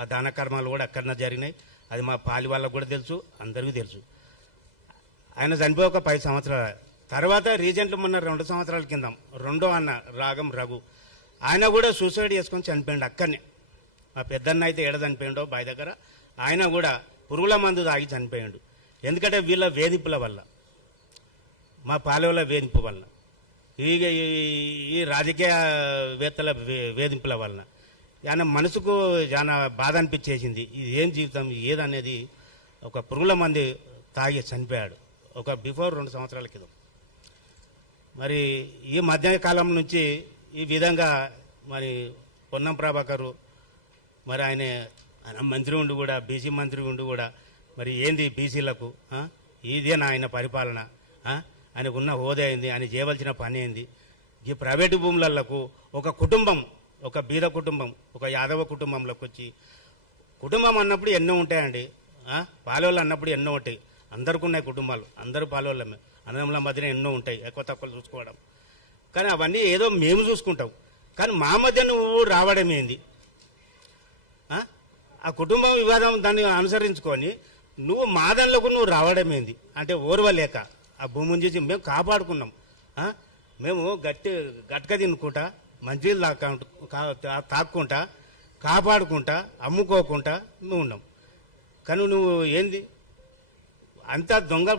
ఆ దాన కర్మాలు కూడా అక్కడనే జరిగినాయి. అది మా పాలి వాళ్ళకు కూడా తెలుసు, అందరికీ తెలుసు. ఆయన చనిపోయి ఒక 10 సంవత్సరాల తర్వాత రీజెంట్లు మొన్న 2 సంవత్సరాల కింద రెండో అన్న రాగం రఘు ఆయన కూడా సూసైడ్ చేసుకొని చనిపోయాడు అక్కడనే. మా పెద్దన్న అయితే ఏడ చనిపోయాడో బావి దగ్గర, ఆయన కూడా పురుగుల మందు తాగి చనిపోయాడు. ఎందుకంటే వీళ్ళ వేధింపుల వల్ల, మా పాలెవల వేధింపు వల్ల, ఈ రాజకీయవేత్తల వేధింపుల వలన ఆయన మనసుకు చాలా బాధ అనిపించేసింది. ఇది ఏం జీవితం ఏదనేది. ఒక పురుగుల మంది తాగి చనిపోయాడు ఒక బిఫోర్ 2 సంవత్సరాల క్రితం. మరి ఈ మధ్యకాలం నుంచి ఈ విధంగా మరి పొన్నం ప్రభాకరు మరి ఆయన మంత్రి ఉండి కూడా, బీసీ మంత్రి ఉండి కూడా మరి ఏంది బీసీలకు ఇదేనా ఆయన పరిపాలన? ఆయనకు ఉన్న హోదా అయింది, ఆయన చేయవలసిన పని ఏంది? ఈ ప్రైవేటు భూములకు ఒక కుటుంబం, ఒక బీద కుటుంబం, ఒక యాదవ కుటుంబంలోకి వచ్చి, కుటుంబం అన్నప్పుడు ఎన్నో ఉంటాయండి, పాలోళ్ళు అన్నప్పుడు ఎన్నో ఉంటాయి, అందరికీ ఉన్నాయి కుటుంబాలు, అందరూ పాలోళ్ళమే, అన్నదమ్ముల మధ్యన ఎన్నో ఉంటాయి, ఎక్కువ తక్కువ చూసుకోవడం. కానీ అవన్నీ ఏదో మేము చూసుకుంటాం. కానీ మా మధ్య నువ్వు రావడం ఏంది? ఆ కుటుంబ వివాదం దాన్ని అనుసరించుకొని నువ్వు మా దానిలోకి నువ్వు రావడం ఏంది అంటే ఓర్వలేక ఆ భూమిని చూసి మేము కాపాడుకున్నాం. మేము గట్క తినుకుంటా మంచిలు తాక్కుంటా కాపాడుకుంటా అమ్ముకోకుండా నువ్వు ఉన్నాం. కానీ నువ్వు ఏంది అంతా దొంగ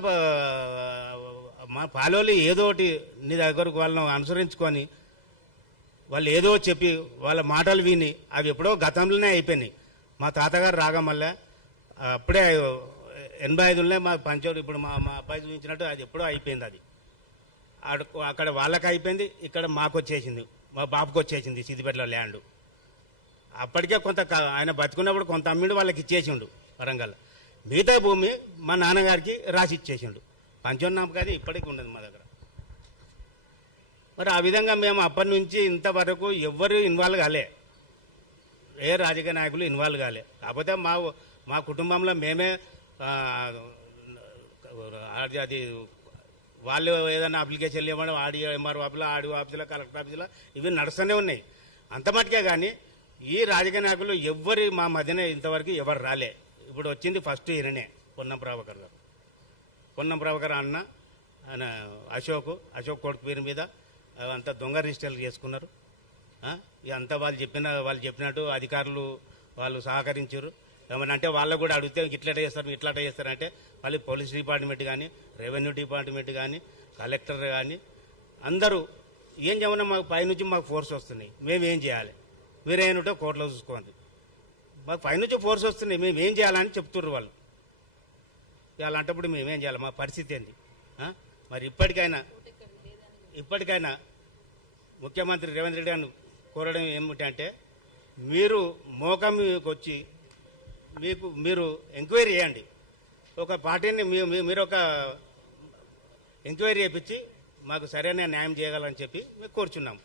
మా పాలోళ్ళు ఏదో ఒకటి నీ దగ్గరకు వాళ్ళని అనుసరించుకొని వాళ్ళు ఏదో చెప్పి వాళ్ళ మాటలు విని అవి ఎప్పుడో గతంలోనే అయిపోయినాయి. మా తాతగారు రాగమల్ల అప్పుడే 85లోనే మా పంచోడు ఇప్పుడు మా అబ్బాయి చూపించినట్టు అది ఎప్పుడో అయిపోయింది. అది అక్కడ వాళ్ళకి అయిపోయింది, ఇక్కడ మాకు వచ్చేసింది, మా బాబుకి వచ్చేసింది సిద్దిపేటలో ల్యాండ్. అప్పటికే కొంత ఆయన బతుకున్నప్పుడు కొంత అమ్మిండు వాళ్ళకి ఇచ్చేసిండు వరంగల్. మిగతా భూమి మా నాన్నగారికి రాసి ఇచ్చేసిండు. పంచోన్నామకి అది ఇప్పటికీ ఉండదు మా దగ్గర. మరి ఆ విధంగా మేము అప్పటి నుంచి ఇంతవరకు ఎవ్వరు ఇన్వాల్వ్ కాలే, ఏ రాజకీయ నాయకులు ఇన్వాల్వ్ కాలే. కాకపోతే మా కుటుంబంలో మేమే అది వాళ్ళు ఏదైనా అప్లికేషన్లు ఇవ్వడం ఎంఆర్ఓ ఆఫీసులో ఆఫీసులో కలెక్టర్ ఆఫీసులో ఇవి నడుస్తూనే ఉన్నాయి అంత మటుకే. కానీ ఈ రాజకీయ నాయకులు ఎవ్వరు మా మధ్యనే ఇంతవరకు ఎవరు రాలే. ఇప్పుడు వచ్చింది ఫస్ట్ ఈయననే పొన్నం ప్రభాకర్ గారు. పొన్నం ప్రభాకర్ అన్న ఆయన అశోక్ కొడుకు పేరు మీద అంతా దొంగ రిజిస్టర్లు చేసుకున్నారు. అంతా వాళ్ళు చెప్పినట్టు అధికారులు వాళ్ళు సహకరించారు. ఏమనంటే వాళ్ళు కూడా అడిగితే ఇట్లా చేస్తారంటే వాళ్ళు పోలీస్ డిపార్ట్మెంట్ కానీ రెవెన్యూ డిపార్ట్మెంట్ కానీ కలెక్టర్ కానీ అందరూ ఏం చేయమన్నా మాకు పైనుంచి మాకు ఫోర్స్ వస్తున్నాయి, మేమేం చేయాలి, మీరేంటో కోర్టులో చూసుకోండి, మాకు పైనుంచి ఫోర్స్ వస్తున్నాయి, మేమేం చేయాలని చెప్తుర్రు వాళ్ళు. అలాంటప్పుడు మేమేం చేయాలి, మా పరిస్థితి ఏంది? మరి ఇప్పటికైనా ముఖ్యమంత్రి రేవంత్ రెడ్డి గారిని కోరడం ఏమిటంటే మీరు మోకామికి వచ్చి మీరు ఎంక్వైరీ చేయండి. ఒక పార్టీని మీరు ఒక ఎంక్వైరీ చేయించి మాకు సరైన న్యాయం చేయగలని చెప్పి మేము కోరుచున్నాం.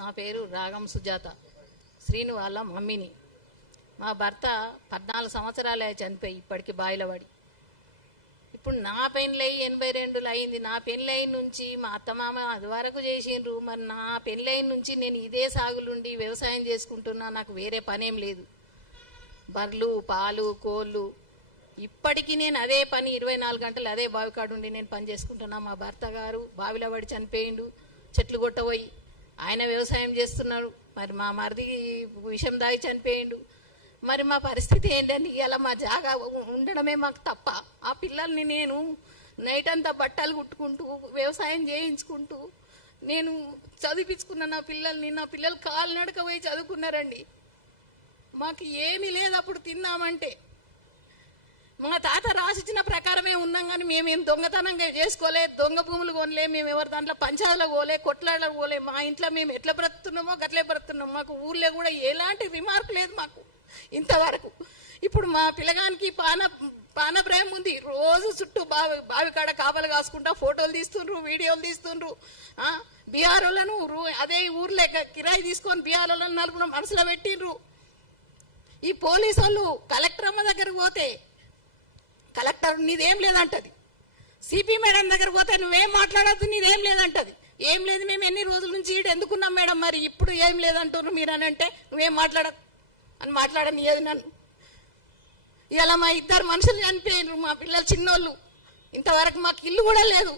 నా పేరు రాగం సుజాత, శ్రీను వాళ్ళ మమ్మీని. మా భర్త 14 సంవత్సరాలే చనిపోయి ఇప్పటికి బాయిల పడి. ఇప్పుడు నా పెళ్ళయి 82 అయింది. నా పెళ్ళయి నుంచి మా అత్తమామ అది వరకు చేసిండ్రు. మరి నా పెళ్ళయి నుంచి నేను ఇదే సాగులుండి వ్యవసాయం చేసుకుంటున్నా, నాకు వేరే పనేం లేదు. బర్రెలు పాలు కోళ్ళు ఇప్పటికీ నేను అదే పని 24 గంటలు అదే బావి కాడుండి నేను పని చేసుకుంటున్నా. మా భర్త గారు బావిలో పడి చనిపోయిండు, చెట్లు కొట్టబోయి. ఆయన వ్యవసాయం చేస్తున్నాడు. మరి మా మరిది విషం దాగి చనిపోయిండు. మరి మా పరిస్థితి ఏంటంటే ఇలా మా జాగా ఉండడమే మాకు తప్ప. ఆ పిల్లల్ని నేను నైట్ అంతా బట్టలు కుట్టుకుంటూ వ్యవసాయం చేయించుకుంటూ నేను చదివించుకున్న నా పిల్లలు కాలు నడక పోయి చదువుకున్నారండి. మాకు ఏమీ లేదు అప్పుడు తిన్నామంటే. మా తాత రాసిచ్చిన ప్రకారమే ఉన్నాం, కానీ మేమేం దొంగతనంగా చేసుకోలే, దొంగ భూములు కొనలే, మేము ఎవరి దాంట్లో పంచాయతీలో పోలే, కొట్లాడలకు పోలే. మా ఇంట్లో మేము ఎట్లా బ్రతుకుతున్నామో గట్లే బ్రతుకున్నాం. మాకు ఊర్లో కూడా ఎలాంటి రిమార్క్ లేదు మాకు ఇంతవరకు. ఇప్పుడు మా పిల్లగానికి పానప్రాయం ఉంది. రోజు చుట్టూ బావి కాడ కాపలు కాసుకుంటా ఫోటోలు తీస్తుండ్రు, వీడియోలు తీస్తుండ్రు. బీఆర్ వాళ్ళను అదే ఊర్లో కిరాయి తీసుకొని బీఆర్ వాళ్ళను 4 మనసులో పెట్టిండ్రు. ఈ పోలీసు వాళ్ళు కలెక్టర్ అమ్మ దగ్గరకు పోతే కలెక్టర్ నీదేం లేదంటది, సిపి మేడం దగ్గర పోతే నువ్వేం మాట్లాడద్దు నీదేం లేదంటది. ఏం లేదు, మేము ఎన్ని రోజుల నుంచి ఈడు ఎందుకున్నాం మేడం, మరి ఇప్పుడు ఏం లేదంటున్నారు మీరు అని అంటే నువ్వేం మాట్లాడదు అని మాట్లాడనియదు నన్ను. ఇలా మా 2 మనుషులు చనిపోయినారు, మా పిల్లలు చిన్నోళ్ళు. ఇంతవరకు మాకు ఇల్లు కూడా లేదు.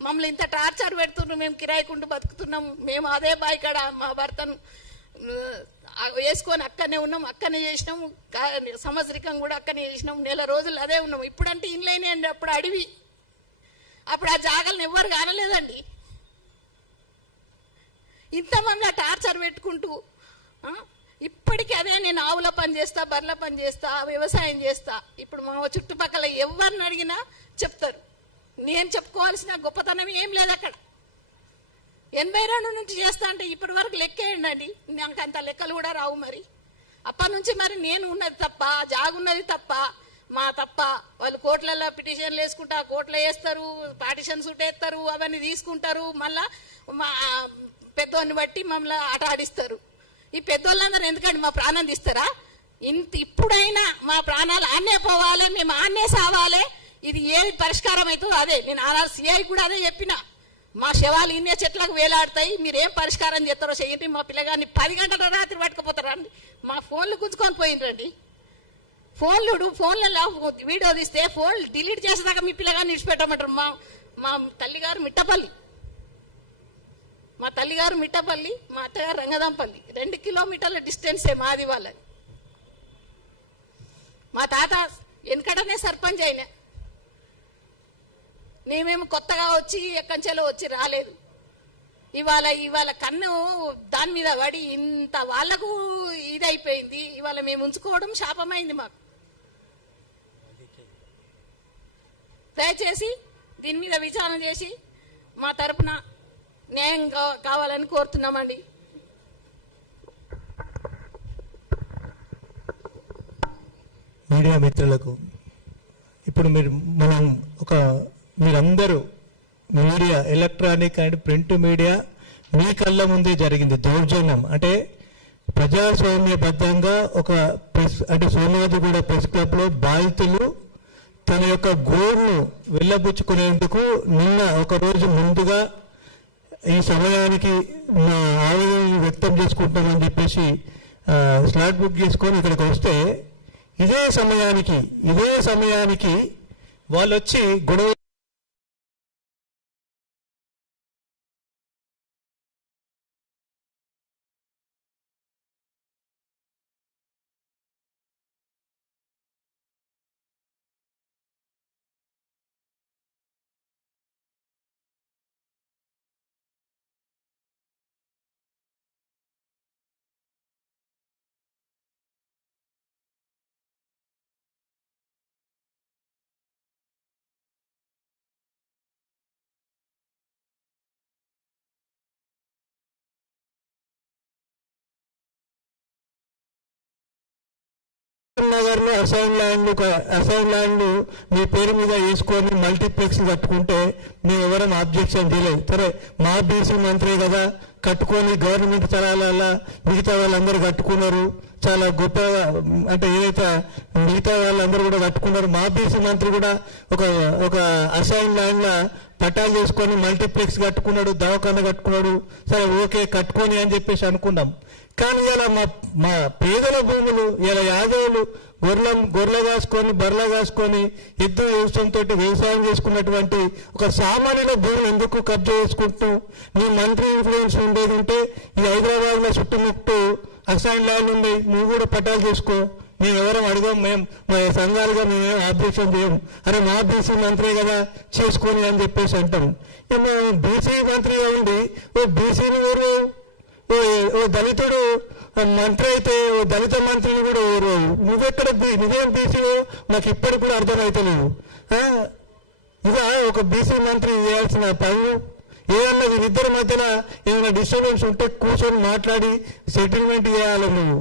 మమ్మల్ని ఇంత టార్చర్ పెడుతున్నారు. మేము కిరాయికుంటూ బతుకుతున్నాము. మేము అదే బావి కాడ మా భర్తను వేసుకొని అక్కడనే ఉన్నాం, అక్కడనే చేసినాము. సంవత్సరికం కూడా అక్కడనే చేసినాము. 1 రోజులు అదే ఉన్నాము. ఇప్పుడంటే ఇండ్లైనా అండి, అప్పుడు అడవి. అప్పుడు ఆ జాగాలను ఎవ్వరు కానలేదండి. ఇంత మమ్మల్ని టార్చర్ పెట్టుకుంటూ ఇప్పటికీ అదే నేను ఆవుల పని చేస్తా, బర్రెల పని చేస్తా, వ్యవసాయం చేస్తా. ఇప్పుడు మా చుట్టుపక్కల ఎవరిని అడిగినా చెప్తారు. నేను చెప్పుకోవాల్సిన గొప్పతనం ఏం లేదు అక్కడ. 82 నుంచి చేస్తా అంటే ఇప్పటి వరకు లెక్కేయండి. నాకు అంత లెక్కలు కూడా రావు. మరి అప్పటి నుంచి మరి నేను ఉన్నది తప్ప, జాగున్నది తప్ప, మా తప్ప. వాళ్ళు కోర్టులలో పిటిషన్లు వేసుకుంటా, కోర్టులో వేస్తారు, పార్టిషన్స్ వేస్తారు, అవన్నీ తీసుకుంటారు. మళ్ళా మా పెద్దోన్ని బట్టి మమ్మల్ని ఆట ఆడిస్తారు. ఈ పెద్దోళ్ళందరూ ఎందుకండి మా ప్రాణం తీస్తారా? ఇప్పుడైనా మా ప్రాణాలు ఆన్నే పోవాలి, మేము ఆన్నే సావాలి. ఇది ఏది పరిష్కారం అవుతుందో అదే. నేను ఆనాడు సిఐ కూడా అదే చెప్పిన, మా శవాలు ఇన్నే చెట్లకు వేలాడతాయి, మీరు ఏం పరిష్కారం చేస్తారో చెయ్యండి, మా పిల్లగాన్ని 10 గంటల రాత్రి పట్టుకుపోతారండి. మా ఫోన్లు గుంజుకొని పోయిండ్రండి. ఫోన్లలో వీడియో తీస్తే ఫోన్ డిలీట్ చేసేదాకా మీ పిల్లగాన్ని విడిచిపెట్టమంటారు. మా తల్లిగారు మిట్టపల్లి, మా అత్తగారు రంగదంపల్లి, 2 కిలోమీటర్ల డిస్టెన్సే మాది వాళ్ళది. మా తాత వెనకడనే సర్పంచ్ అయినా, నేమేమో కొత్తగా వచ్చి ఎక్కంచెలో వచ్చి రాలేదు. ఇవాళ కన్ను దాని మీద పడి ఇంత వాళ్లకు ఇదైపోయింది. ఇవాళ మేము ఉంచుకోవడం శాపమైంది మాకు. దయచేసి దీని మీద విచారణ చేసి మా తరపున న్యాయం కావాలని కోరుతున్నామండి. మీడియా మిత్రులకు ఇప్పుడు మీరందరూ media, electronic and print media మీ కళ్ళ ముందే జరిగింది దౌర్జన్యం. అంటే ప్రజాస్వామ్యబద్ధంగా ఒక ప్రెస్ అంటే సోమాజిగూడ ప్రెస్ క్లబ్ లో బాధితులు తన యొక్క గోడును వెళ్ళబుచ్చుకునేందుకు నిన్న ఒక రోజు ముందుగా ఈ సమయానికి మా ఆవేదన వ్యక్తం చేసుకుంటామని చెప్పేసి స్లాట్ బుక్ చేసుకొని ఇక్కడికి వస్తే ఇదే సమయానికి వాళ్ళు వచ్చి గొడవ నగర్ లో అసైన్ ల్యాండ్ మీ పేరు మీద వేసుకొని మల్టీప్లెక్స్ కట్టుకుంటే మేము ఎవరైనా ఆబ్జెక్షన్ చేయలేదు. సరే, మా బీసీ మంత్రి కదా కట్టుకొని గవర్నమెంట్ స్థలాల మిగతా వాళ్ళందరూ కట్టుకున్నారు, చాలా గొప్పగా. అంటే ఏదైతే మిగతా వాళ్ళందరూ కూడా కట్టుకున్నారు, మా బీసీ మంత్రి కూడా ఒక అసైన్ ల్యాండ్ లా పట్టాలు చేసుకొని మల్టీప్లెక్స్ కట్టుకున్నాడు, దవాఖాన కట్టుకున్నాడు. సరే, ఓకే కట్టుకొని అని చెప్పేసి అనుకున్నాం. కానీ ఇలా మా పేదల భూములు ఇలా యాదవులు గొర్రెల కాసుకొని బర్రెల కాసుకొని ఎద్దు వ్యవసాయంతో వ్యవసాయం చేసుకున్నటువంటి ఒక సామాన్యుల భూములు ఎందుకు కబ్జా చేసుకుంటూ నీ మంత్రి ఇన్ఫ్లుయెన్స్ ఉండేది ఉంటే ఈ హైదరాబాద్ లో చుట్టుముట్టు అసైన్ ల్యాండ్ ఉంది, నువ్వు కూడా పట్టాలు చేసుకో, మేము ఎవరం అడిగాం, మా సంఘాలుగా మేమేం ఆబ్జెక్షన్ చేయం, అరే మా బీసీ మంత్రి కదా చేసుకొని అని చెప్పేసి అంటాం. మేము బీసీ మంత్రిగా ఉండి ఓ బీసీని ఓ దళితుడు మంత్రి అయితే ఓ దళిత మంత్రిని కూడా ఓరు, నువ్వేం బీసీవో నాకు ఇప్పటికి కూడా అర్థమైతలేదు. ఇదా ఒక బీసీ మంత్రి చేయాల్సిన పనులు? ఏదన్నా వీరిద్దరి మధ్యన ఏమైనా డిస్టర్బెన్స్ ఉంటే కూర్చొని మాట్లాడి సెటిల్మెంట్ చేయాలి, నువ్వు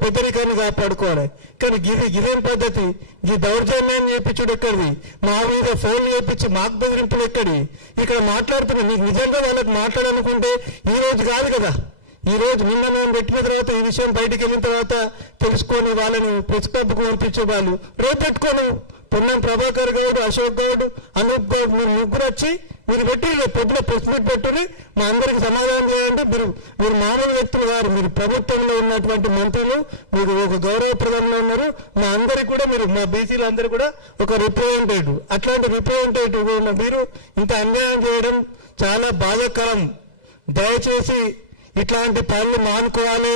పెద్దరికాన్ని కాపాడుకోవాలి. కానీ ఇదేం పద్ధతి? ఈ దౌర్జన్యం చేయించుడు ఎక్కడిది? మా మీద ఫోన్లు చేయించి మాకు బెదిరింపులు ఎక్కడి? ఇక్కడ మాట్లాడుతున్నా, నీకు నిజంగా వాళ్ళకి మాట్లాడాలనుకుంటే ఈ రోజు కాదు కదా, ఈ రోజు నిన్న మేము పెట్టిన తర్వాత ఈ విషయం బయటకు వెళ్ళిన తర్వాత తెలుసుకొని వాళ్ళని ప్రెస్ క్లబ్కు పంపించే వాళ్ళు రేపు పెట్టుకోను. పొన్నం ప్రభాకర్ గౌడ్, అశోక్ గౌడ్, అనూప్ గౌడ్, మీరు ముగ్గురు వచ్చి మీరు పెట్టి పొద్దున ప్రెస్ మీట్ పెట్టుకుని మా అందరికి సమాధానం చేయండి. మీరు మామూలు వ్యక్తులు కాదు, మీరు ప్రభుత్వంలో ఉన్నటువంటి మంత్రులు, మీరు ఒక గౌరవప్రదంలో ఉన్నారు. మా అందరికి కూడా మీరు, మా బీసీలు అందరూ కూడా ఒక రిప్రజెంటేటివ్. అట్లాంటి రిప్రజెంటేటివ్ ఉన్న మీరు ఇంత అన్యాయం చేయడం చాలా బాధాకరం. దయచేసి ఇట్లాంటి పనులు మానుకోవాలి,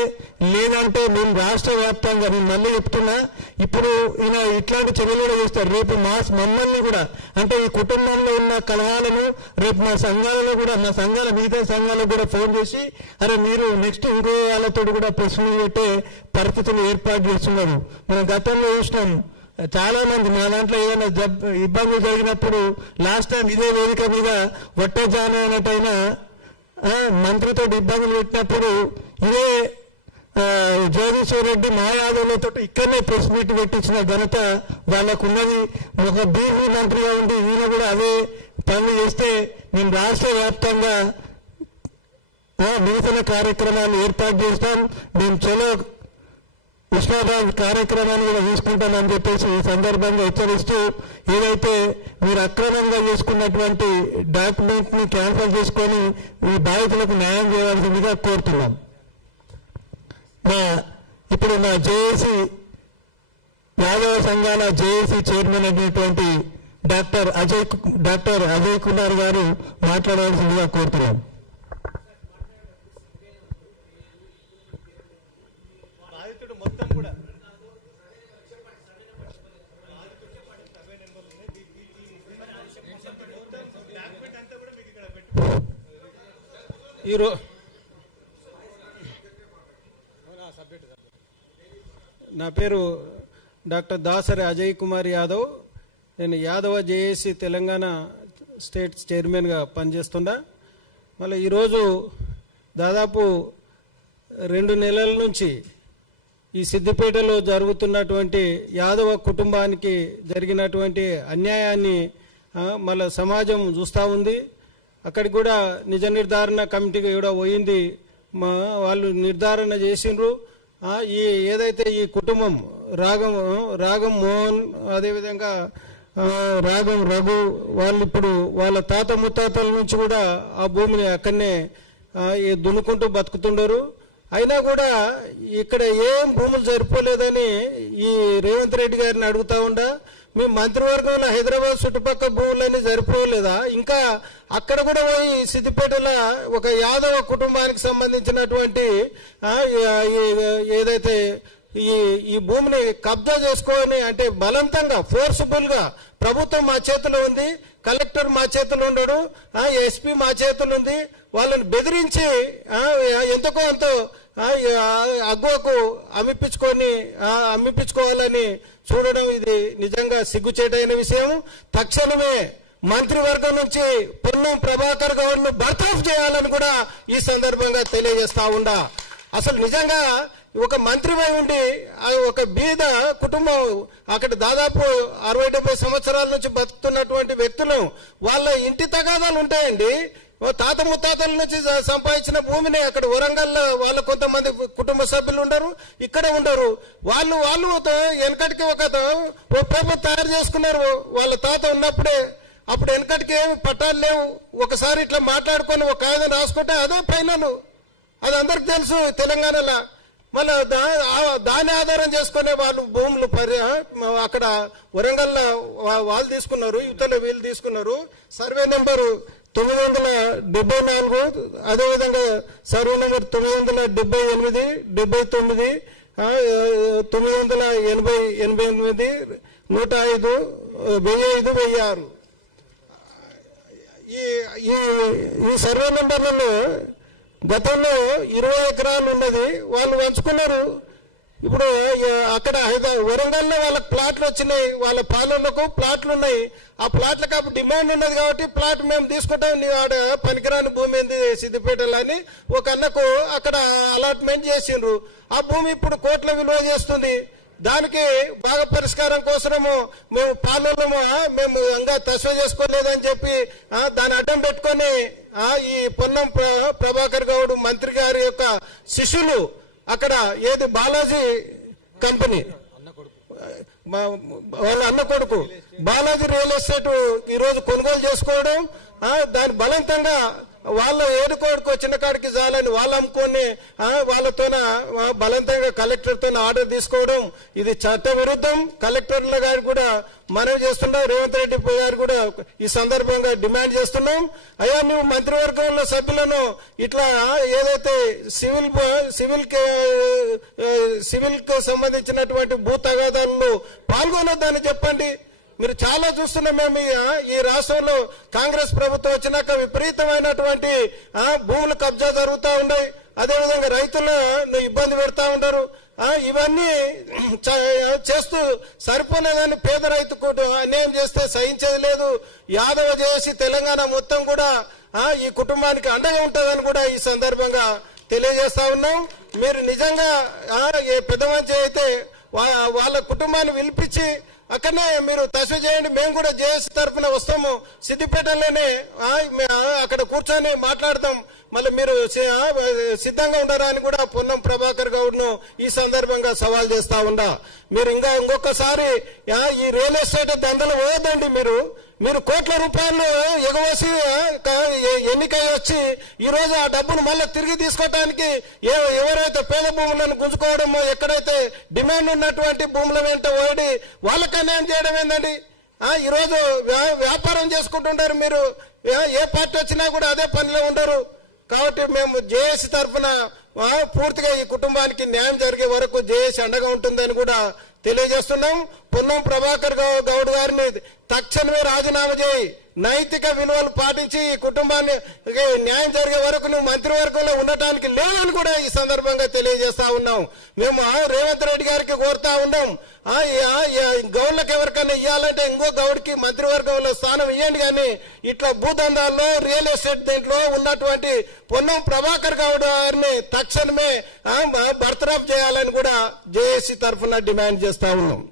లేదంటే మేము రాష్ట్ర వ్యాప్తంగా, నేను మళ్ళీ చెప్తున్నా, ఇప్పుడు ఈయన ఇట్లాంటి చర్యలు కూడా చేస్తారు. రేపు మమ్మల్ని కూడా, అంటే ఈ కుటుంబంలో ఉన్న కలహాలను రేపు మా సంఘాలలో కూడా, మా సంఘాల మిగతా సంఘాలకు కూడా ఫోన్ చేసి అరే మీరు నెక్స్ట్ ఇంకో వాళ్ళతో కూడా ప్రశ్నలు పెట్టే పరిస్థితులు ఏర్పాటు చేస్తున్నారు. మనం గతంలో చూసినాం, చాలా మంది మా దాంట్లో ఏదైనా ఇబ్బందులు జరిగినప్పుడు లాస్ట్ టైం ఇదే వేదిక మీద వట్టజాన అనేటైనా మంత్రితో ఇబ్బందులు పెట్టినప్పుడు ఇదే జగదీశ్వర్ రెడ్డి మా యాదవులతో ఇక్కడనే ప్రెస్ మీట్ పెట్టించిన ఘనత వాళ్ళకు ఉన్నది. ఒక బీసీ మంత్రిగా ఉండి ఈయన కూడా అదే పనులు చేస్తే మేము రాష్ట్ర వ్యాప్తంగా నిరసన కార్యక్రమాలు ఏర్పాటు చేస్తాం. మేము చలో ఉష్ణోగ్రత కార్యక్రమాన్ని కూడా తీసుకుంటామని చెప్పేసి ఈ సందర్భంగా హెచ్చరిస్తూ ఏదైతే మీరు అక్రమంగా చేసుకున్నటువంటి డాక్యుమెంట్ ని క్యాన్సిల్ చేసుకొని ఈ బాధితులకు న్యాయం చేయాల్సిందిగా కోరుతున్నాం. ఇప్పుడు మా జేఏసీ యాదవ సంఘాల జేఏసీ చైర్మన్ అయినటువంటి డాక్టర్ అజయ్ కుమార్ గారు మాట్లాడవలసిందిగా కోరుతున్నాం. నా పేరు డాక్టర్ దాసరి అజయ్ కుమార్ యాదవ్. నేను యాదవ జేఏసీ తెలంగాణ స్టేట్ చైర్మన్గా పనిచేస్తున్నా. మళ్ళీ ఈరోజు దాదాపు 2 నెలల నుంచి ఈ సిద్దిపేటలో జరుగుతున్నటువంటి యాదవ కుటుంబానికి జరిగినటువంటి అన్యాయాన్ని మళ్ళీ సమాజం చూస్తూ ఉంది. అక్కడికి కూడా నిజ నిర్ధారణ కమిటీకి కూడా పోయింది. వాళ్ళు నిర్ధారణ చేసిండ్రు. ఈ ఏదైతే ఈ కుటుంబం రాగం మోహన్, అదేవిధంగా రాగం రఘు, వాళ్ళు ఇప్పుడు వాళ్ళ తాత ముత్తాతల నుంచి కూడా ఆ భూమిని అక్కడనే దున్నుకుంటూ బతుకుతుండరు. అయినా కూడా ఇక్కడ ఏం భూములు సరిపోలేదని ఈ రేవంత్ రెడ్డి గారిని అడుగుతా ఉండా, మీ మంత్రివర్గంలో హైదరాబాద్ చుట్టుపక్కల భూములన్నీ సరిపోలేదా? ఇంకా అక్కడ కూడా పోయి సిద్దిపేటలో ఒక యాదవ కుటుంబానికి సంబంధించినటువంటి ఏదైతే ఈ భూమిని కబ్జా చేసుకొని, అంటే బలవంతంగా ఫోర్స్ఫుల్ గా ప్రభుత్వం మా చేతిలో ఉంది, కలెక్టర్ మా చేతిలో ఉండడు, ఎస్పీ మా చేతిలో ఉంది, వాళ్ళని బెదిరించి ఎంతకో అంతో అగ్గువకు అమ్మిపించుకోవాలని చూడడం ఇది నిజంగా సిగ్గుచేటైన విషయం. తక్షణమే మంత్రివర్గం నుంచి పొన్నం ప్రభాకర్ గౌడ్ను బర్తరఫ్ చేయాలని కూడా ఈ సందర్భంగా తెలియజేస్తా ఉండా. అసలు నిజంగా ఒక మంత్రివై ఉండి ఒక బీద కుటుంబం అక్కడ దాదాపు 60-70 సంవత్సరాల నుంచి బతుకుతున్నటువంటి వ్యక్తులు, వాళ్ళ ఇంటి తగాదాలు ఉంటాయండి. తాత ముత్తాతల నుంచి సంపాదించిన భూమిని అక్కడ వరంగల్లో వాళ్ళ కొంతమంది కుటుంబ సభ్యులు ఉండరు, ఇక్కడ ఉండరు. వాళ్ళు వెనకటికి ఒక పేపర్ తయారు చేసుకున్నారు వాళ్ళ తాత ఉన్నప్పుడే. అప్పుడు వెనకటికి ఏమి పట్టాలు లేవు. ఒకసారి ఇట్లా మాట్లాడుకొని ఒక కాగితం రాసుకుంటే అదే ఫైనల్. అది అందరికి తెలుసు తెలంగాణలో. మళ్ళీ దాని ఆధారం చేసుకునే వాళ్ళు భూములు అక్కడ వరంగల్లో వాళ్ళు తీసుకున్నారు, యువతలో వీళ్ళు తీసుకున్నారు. సర్వే నెంబరు 974, అదేవిధంగా సర్వే నెంబర్ 978, 79, 988, 105, 1005, 1006 ఈ సర్వే నెంబర్లలో గతంలో 20 ఎకరాలు ఉన్నది, వాళ్ళు పంచుకున్నారు. ఇప్పుడు అక్కడ వరంగల్లో వాళ్ళకి ప్లాట్లు వచ్చినాయి, వాళ్ళ పాలనకు ప్లాట్లు ఉన్నాయి. ఆ ప్లాట్లకు అప్పుడు డిమాండ్ ఉన్నది కాబట్టి ప్లాట్ మేము తీసుకుంటాం, నీ ఆడ పనికిరాని భూమి ఏంది సిద్దిపేటలో అని ఒక అన్నకు అక్కడ అలాట్మెంట్ చేసిండ్రు. ఆ భూమి ఇప్పుడు కోట్ల విలువ చేస్తుంది. దానికి బాగా పరిష్కారం కోసము మేము పాలనము మేము ఇంకా తస్వ చేసుకోలేదని చెప్పి దాన్ని అడ్డం పెట్టుకొని ఈ పొన్నం ప్రభాకర్ గౌడ్ మంత్రి గారి యొక్క శిష్యులు అక్కడ ఏది బాలాజీ కంపెనీ వాళ్ళ అన్న కొడుకు బాలాజీ రియల్ ఎస్టేట్ ఈరోజు కొనుగోలు చేసుకోవడం, దాని బలవంతంగా వాళ్ళ ఏడుకోడుకు వచ్చిన కాడికి చాలని వాళ్ళు అమ్ముకొని వాళ్ళతోన బలవంతంగా కలెక్టర్తో ఆర్డర్ తీసుకోవడం ఇది చట్ట విరుద్ధం. కలెక్టర్ల గారు కూడా మనవి చేస్తున్నాం, రేవంత్ రెడ్డి గారు కూడా ఈ సందర్భంగా డిమాండ్ చేస్తున్నాం. అయ్యా నువ్వు మంత్రివర్గంలో సభ్యులను ఇట్లా ఏదైతే సివిల్ కు సంబంధించినటువంటి భూ తగాదాలను పాల్గొనొద్దని చెప్పండి. మీరు చాలా చూస్తున్నాం మేము ఈ రాష్ట్రంలో కాంగ్రెస్ ప్రభుత్వం వచ్చినాక విపరీతమైనటువంటి భూములు కబ్జా జరుగుతూ ఉన్నాయి. అదేవిధంగా రైతులను ఇబ్బంది పెడతా ఉన్నారు. ఇవన్నీ చేస్తూ సరిపోలేదని పేద రైతుకు అన్యాయం చేస్తే సహించేది లేదు. యాదవ చేసి తెలంగాణ మొత్తం కూడా ఈ కుటుంబానికి అండగా ఉంటుందని కూడా ఈ సందర్భంగా తెలియజేస్తా ఉన్నాం. మీరు నిజంగా పెద్ద మంచి అయితే వాళ్ళ కుటుంబాన్ని పిలిపించి అక్కడనే మీరు తస్వ చేయండి. మేము కూడా జేఎస్ తరఫున వస్తాము, సిద్దిపేటలోనే అక్కడ కూర్చొని మాట్లాడదాం. మళ్ళీ మీరు సిద్ధంగా ఉండరా అని కూడా పొన్నం ప్రభాకర్ గౌడ్ను ఈ సందర్భంగా సవాల్ చేస్తా ఉన్నా. మీరు ఇంకొకసారి ఈ రియల్ ఎస్టేట్ దందలు పోదండి. మీరు కోట్ల రూపాయలు ఎగవేసి ఎన్నికై వచ్చి ఈ రోజు ఆ డబ్బును మళ్ళీ తిరిగి తీసుకోవడానికి ఎవరైతే పేద భూములను గుంజుకోవడమో, ఎక్కడైతే డిమాండ్ ఉన్నటువంటి భూముల వెంట ఓడి వాళ్ళకి అన్యాయం చేయడం ఏందండి? ఈరోజు వ్యాపారం చేసుకుంటుంటారు. మీరు ఏ పార్టీ వచ్చినా కూడా అదే పనిలో ఉండరు. కాబట్టి మేము జేఏసీ తరఫున పూర్తిగా ఈ కుటుంబానికి న్యాయం జరిగే వరకు జేఏసీ అండగా ఉంటుందని కూడా తెలియజేస్తున్నాం. పొన్నం ప్రభాకర్ గౌడ్ గారిని తక్షణమే రాజీనామా చేయి, నైతిక విలువలు పాటించి ఈ కుటుంబాన్ని న్యాయం జరిగే వరకు నువ్వు మంత్రివర్గంలో ఉండటానికి లేదని కూడా ఈ సందర్భంగా తెలియజేస్తా ఉన్నాం. మేము రేవంత్ రెడ్డి గారికి కోరుతా ఉన్నాం, గౌడ్లకు ఎవరికైనా ఇవ్వాలంటే ఇంకో గౌడ్కి మంత్రివర్గంలో స్థానం ఇవ్వండి, కానీ ఇట్లా భూదందాల్లో రియల్ ఎస్టేట్ దీంట్లో ఉన్నటువంటి పొన్నం ప్రభాకర్ గౌడ్ గారిని తక్షణమే బర్తరఫ్ చేయాలని కూడా జేఏసీ తరఫున డిమాండ్ చేస్తా ఉన్నాం.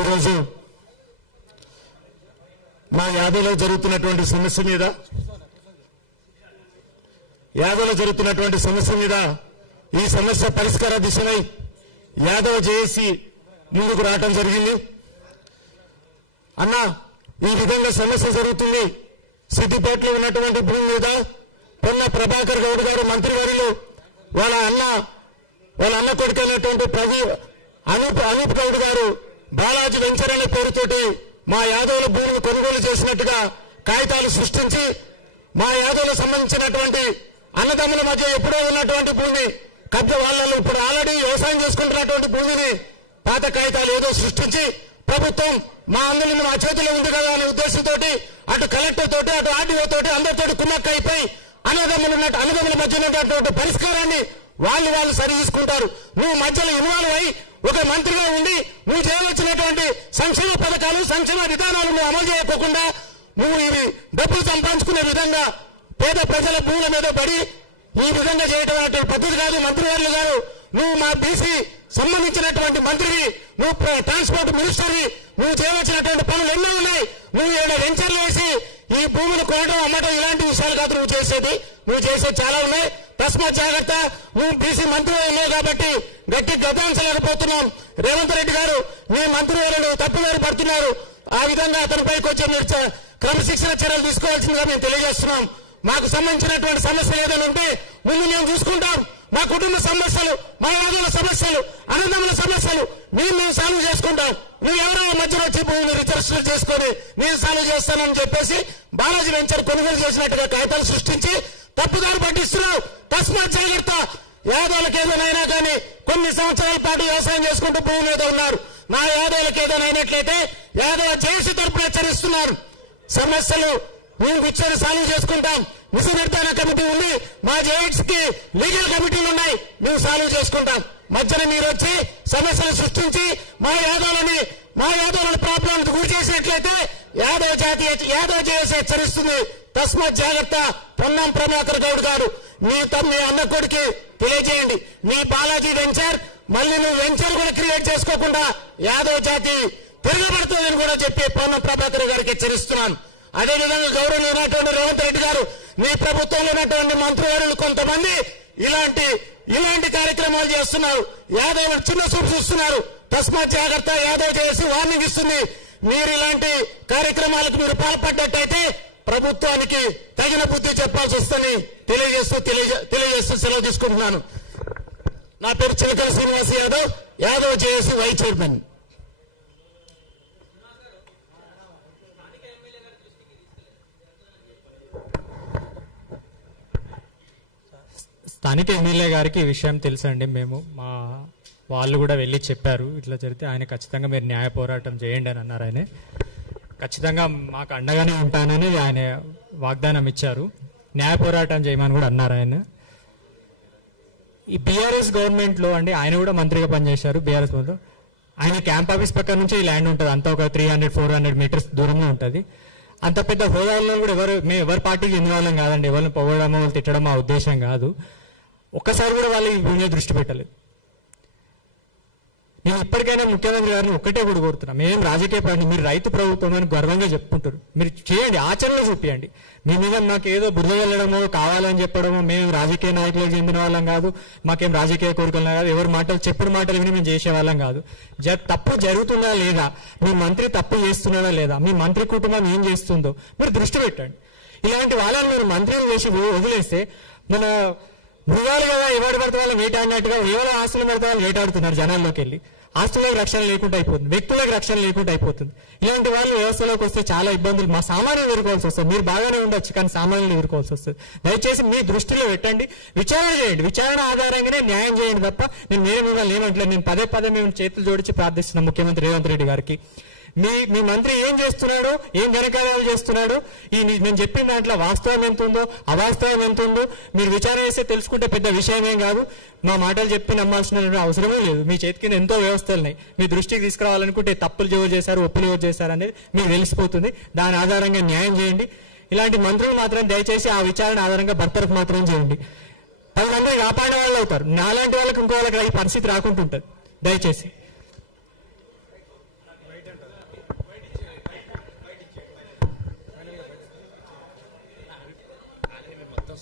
ఈరోజు మా యాదవ్లో జరుగుతున్నటువంటి సమస్య మీద ఈ సమస్య పరిష్కార దిశమై యాదవ్ జేఏసీ ముందుకు రావటం జరిగింది. అన్న, ఈ విధంగా సమస్య జరుగుతుంది. సిద్దిపేటలో ఉన్నటువంటి భూమి మీద పొన్న ప్రభాకర్ గౌడ్ గారు మంత్రివర్యులు వాళ్ళ అన్న కొడుకైనటువంటి అనూప్ గౌడ్ గారు బాలాజీ వెంచర్ అనే పేరుతోటి మా యాదవుల భూమిని కొనుగోలు చేసినట్టుగా కాగితాలు సృష్టించి మా యాదవులకు సంబంధించినటువంటి అన్నదమ్ముల మధ్య ఎప్పుడో ఉన్నటువంటి భూమి కబ్జా వాళ్ళను ఇప్పుడు ఆల్రెడీ వ్యవసాయం చేసుకుంటున్నటువంటి భూమిని పాత కాగితాలు ఏదో సృష్టించి ప్రభుత్వం మా అందరిని మా చేతిలో ఉంది కదా అనే ఉద్దేశంతో అటు కలెక్టర్ తోటి అటు ఆర్డీఓ తోటి అందరితోటి కుమ్మక్క అయిపోయి అన్నదమ్ముల మధ్య ఉన్నటువంటి పరిష్కారాన్ని వాళ్ళు సరి తీసుకుంటారు. నువ్వు మధ్యలో ఇన్వాల్వ్ అయి ఒక మంత్రిగా ఉండి నువ్వు చేయవలసినటువంటి సంక్షేమ పథకాలు సంక్షేమ విధానాలు నువ్వు అమలు చేయకోకుండా నువ్వు ఇవి డబ్బులు సంపాదించుకునే విధంగా పేద ప్రజల భూముల మీద పడి ఈ విధంగా చేయడం పద్ధతి కాదు. మంత్రివర్యులు గారు, నువ్వు మా బీసీ సంబంధించినటువంటి మంత్రివి, నువ్వు ట్రాన్స్పోర్ట్ మినిస్టర్వి, నువ్వు చేయవలసినటువంటి పనులు ఎన్నో ఉన్నాయి. నువ్వు ఏమైనా వెంచర్లు వేసి ఈ భూములు కొనడం అమ్మటం ఇలాంటి విషయాలు కాదు నువ్వు చేసేది చాలా ఉన్నాయి. తస్మాత్ జాగ్రత్త. నువ్వు బీసీ మంత్రి ఉన్నాయి కాబట్టి గట్టి గద్దాంచలేకపోతున్నాం. రేవంత్ రెడ్డి గారు మీ మంత్రివర్యులు తప్పుదారి పడుతున్నారు. ఆ విధంగా అతనిపైకి వచ్చే మీరు క్రమశిక్షణ చర్యలు తీసుకోవాల్సిందిగా మేము తెలియజేస్తున్నాం. మాకు సంబంధించినటువంటి సమస్యలు ఏదైనా ఉంటే ముందు మేము చూసుకుంటాం. మా కుటుంబ సమస్యలు, మా యాదవుల సమస్యలు, అన్నదమ్ముల సమస్యలు మేము సాల్వ్ చేసుకుంటాం. నువ్వు ఎవరో మధ్యలో వచ్చి భూమిని రిజిస్టర్ చేసుకొని నేను సాల్వ్ చేస్తానని చెప్పేసి బాలాజీ వెంచర్ కొనుగోలు చేసినట్టుగా కాగితాలు సృష్టించి తప్పుదారి పట్టిస్తున్నావు. తస్మాత్ జాగ్రత్త. యాదవులకు ఏదైనా కానీ కొన్ని సంవత్సరాల పాటు వ్యవసాయం చేసుకుంటూ భూమి మీద ఉన్నారు. మా యాదవులకు ఏదైనా అయినట్లయితే యాదవ జేఏసీ తరపున హెచ్చరిస్తున్నారు. సమస్యలు మేము కూర్చొని సాల్వ్ చేసుకుంటాం. నిజ నిర్ధారణ కమిటీ ఉంది, మా జేఏసీకి లీగల్ కమిటీలు ఉన్నాయి, మేము సాల్వ్ చేసుకుంటాం. మధ్యన మీరు వచ్చి సమస్యలు సృష్టించి మా యాదవులను ప్రాబ్లం గురి చేసినట్లయితే యాదవ జేఏసీ హెచ్చరిస్తుంది. తస్మాత్ జాగ్రత్త. పొన్నం ప్రభాకర్ గౌడ్ గారు, మీ అన్న కొడుకి తెలియజేయండి, మీ బాలాజీ వెంచర్ మళ్ళీ నువ్వు వెంచర్ కూడా క్రియేట్ చేసుకోకుండా యాదవ జాతి తిరగబడుతుందని కూడా చెప్పి పొన్నం ప్రభాకర్ గారికి హెచ్చరిస్తున్నాను. అదేవిధంగా గౌరవనీయులైనటువంటి రేవంత్ రెడ్డి గారు, మీ ప్రభుత్వంలో ఉన్నటువంటి మంత్రివర్యులు కొంతమంది ఇలాంటి కార్యక్రమాలు చేస్తున్నారు. యాదవ్ చిన్న చూపు చూస్తున్నారు. తస్మాత్ జాగ్రత్త. యాదవ్ చేసి వార్నింగ్ ఇస్తుంది. మీరు ఇలాంటి కార్యక్రమాలకు మీరు పాల్పడ్డట్టయితే ప్రభుత్వానికి తగిన బుద్ధి చెప్పాల్సి వస్తుందని తెలియజేస్తూ సెలవు తీసుకుంటున్నాను. నా పేరు Chilakala Srinivas Yadav JAC vice chairman. స్థానిక ఎమ్మెల్యే గారికి ఈ విషయం తెలుసండి. వాళ్ళు కూడా వెళ్ళి చెప్పారు ఇట్లా జరిగితే ఆయన ఖచ్చితంగా మీరు న్యాయ పోరాటం చేయండి అని అన్నారు. ఆయన ఖచ్చితంగా మాకు అండగానే ఉంటానని ఆయన వాగ్దానం ఇచ్చారు. న్యాయ పోరాటం చేయమని కూడా అన్నారు ఆయన. ఈ బీఆర్ఎస్ గవర్నమెంట్ లో అండి ఆయన కూడా మంత్రిగా పనిచేశారు బీఆర్ఎస్ లో. ఆయన క్యాంప్ ఆఫీస్ పక్కన నుంచి ఈ ల్యాండ్ ఉంటుంది, అంతా ఒక 300-400 మీటర్స్ దూరంలో ఉంటుంది. అంత పెద్ద హోదాలో కూడా ఎవరి పార్టీకి చెందిన వాళ్ళం కాదండి, ఎవరిని పొగడమో వాళ్ళు తిట్టడం మా ఉద్దేశం కాదు. ఒక్కసారి కూడా వాళ్ళు ఈ మీద దృష్టి పెట్టలేదు. నేను ఇప్పటికైనా ముఖ్యమంత్రి గారిని ఒక్కటే కూడా కోరుతున్నా, మేము రాజకీయ పార్టీ, మీరు రైతు ప్రభుత్వం అని గర్వంగా చెప్పుకుంటారు, మీరు చేయండి, ఆచరణలో చూపించండి. మీ మీద మాకు ఏదో బురద వెళ్ళడమో కావాలని చెప్పడమో, మేము రాజకీయ నాయకులకు చెందిన వాళ్ళం కాదు, మాకేం రాజకీయ కోరికలు కాదు, ఎవరి మాటలు చెప్పుడు మాటలు విని మేము చేసే వాళ్ళం కాదు. తప్పు జరుగుతుందా లేదా, మీ మంత్రి తప్పు చేస్తున్నాడా లేదా, మీ మంత్రి కుటుంబం ఏం చేస్తుందో మీరు దృష్టి పెట్టండి. ఇలాంటి వాళ్ళని మీరు మంత్రిని చేసి వదిలేస్తే మన మృగాలు కదా ఎవరు పడితే వాళ్ళు వేటాడినట్టుగా ఎవరో ఆస్తులు పడితే వాళ్ళు వేటాడుతున్నారు. జనాల్లోకి వెళ్ళి ఆస్తులకు రక్షణ లేకుండా అయిపోతుంది, వ్యక్తులకు రక్షణ లేకుండా అయిపోతుంది. ఇలాంటి వాళ్ళు వ్యవస్థలోకి వస్తే చాలా ఇబ్బందులు మా సామాన్యులు ఎదుర్కోవాల్సి వస్తుంది. మీరు బాగానే ఉండొచ్చు కానీ సామాన్యులు ఎదుర్కోవాల్సి వస్తుంది. దయచేసి మీ దృష్టిలో పెట్టండి, విచారణ చేయండి, విచారణ ఆధారంగానే న్యాయం చేయండి తప్ప నేను మిమ్మల్ని ఏమంటలేదు. నేను పదే మేము చేతులు జోడించి ప్రార్థిస్తున్నాను ముఖ్యమంత్రి రేవంత్ రెడ్డి గారికి. మీ మంత్రి ఏం చేస్తున్నాడు, ఏం ఘనకార్యాలు చేస్తున్నాడు, నేను చెప్పిన దాంట్లో వాస్తవం ఎంత ఉందో అవాస్తవం ఎంత ఉందో మీరు విచారణ చేస్తే తెలుసుకుంటే పెద్ద విషయం ఏం కాదు. మా మాటలు చెప్పి నమ్మాల్సిన అవసరమే లేదు. మీ చేతి కింద ఎంతో వ్యవస్థలు ఉన్నాయి, మీ దృష్టికి తీసుకురావాలనుకుంటే తప్పులు ఎవరు చేశారు ఒప్పులు ఎవరు చేశారు అనేది మీకు తెలిసిపోతుంది. దాని ఆధారంగా న్యాయం చేయండి. ఇలాంటి మంత్రులు మాత్రం దయచేసి ఆ విచారణ ఆధారంగా బర్తరఫ్ మాత్రం చేయండి. 10 మంది కాపాడే వాళ్ళు అవుతారు, నాలాంటి వాళ్ళకి ఇంకో వాళ్ళకి ఈ పరిస్థితి రాకుంటుంటుంది. దయచేసి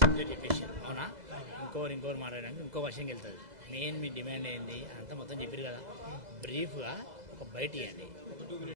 సబ్జెక్ట్ చెప్పేసారు అవునా, ఇంకోరు మాట్లాడడానికి ఇంకో వర్షంకి వెళ్తుంది. మెయిన్ మీ డిమాండ్ ఏంది అంతా మొత్తం చెప్పారు కదా, బ్రీఫ్గా ఒక బయట ఇవ్వండి.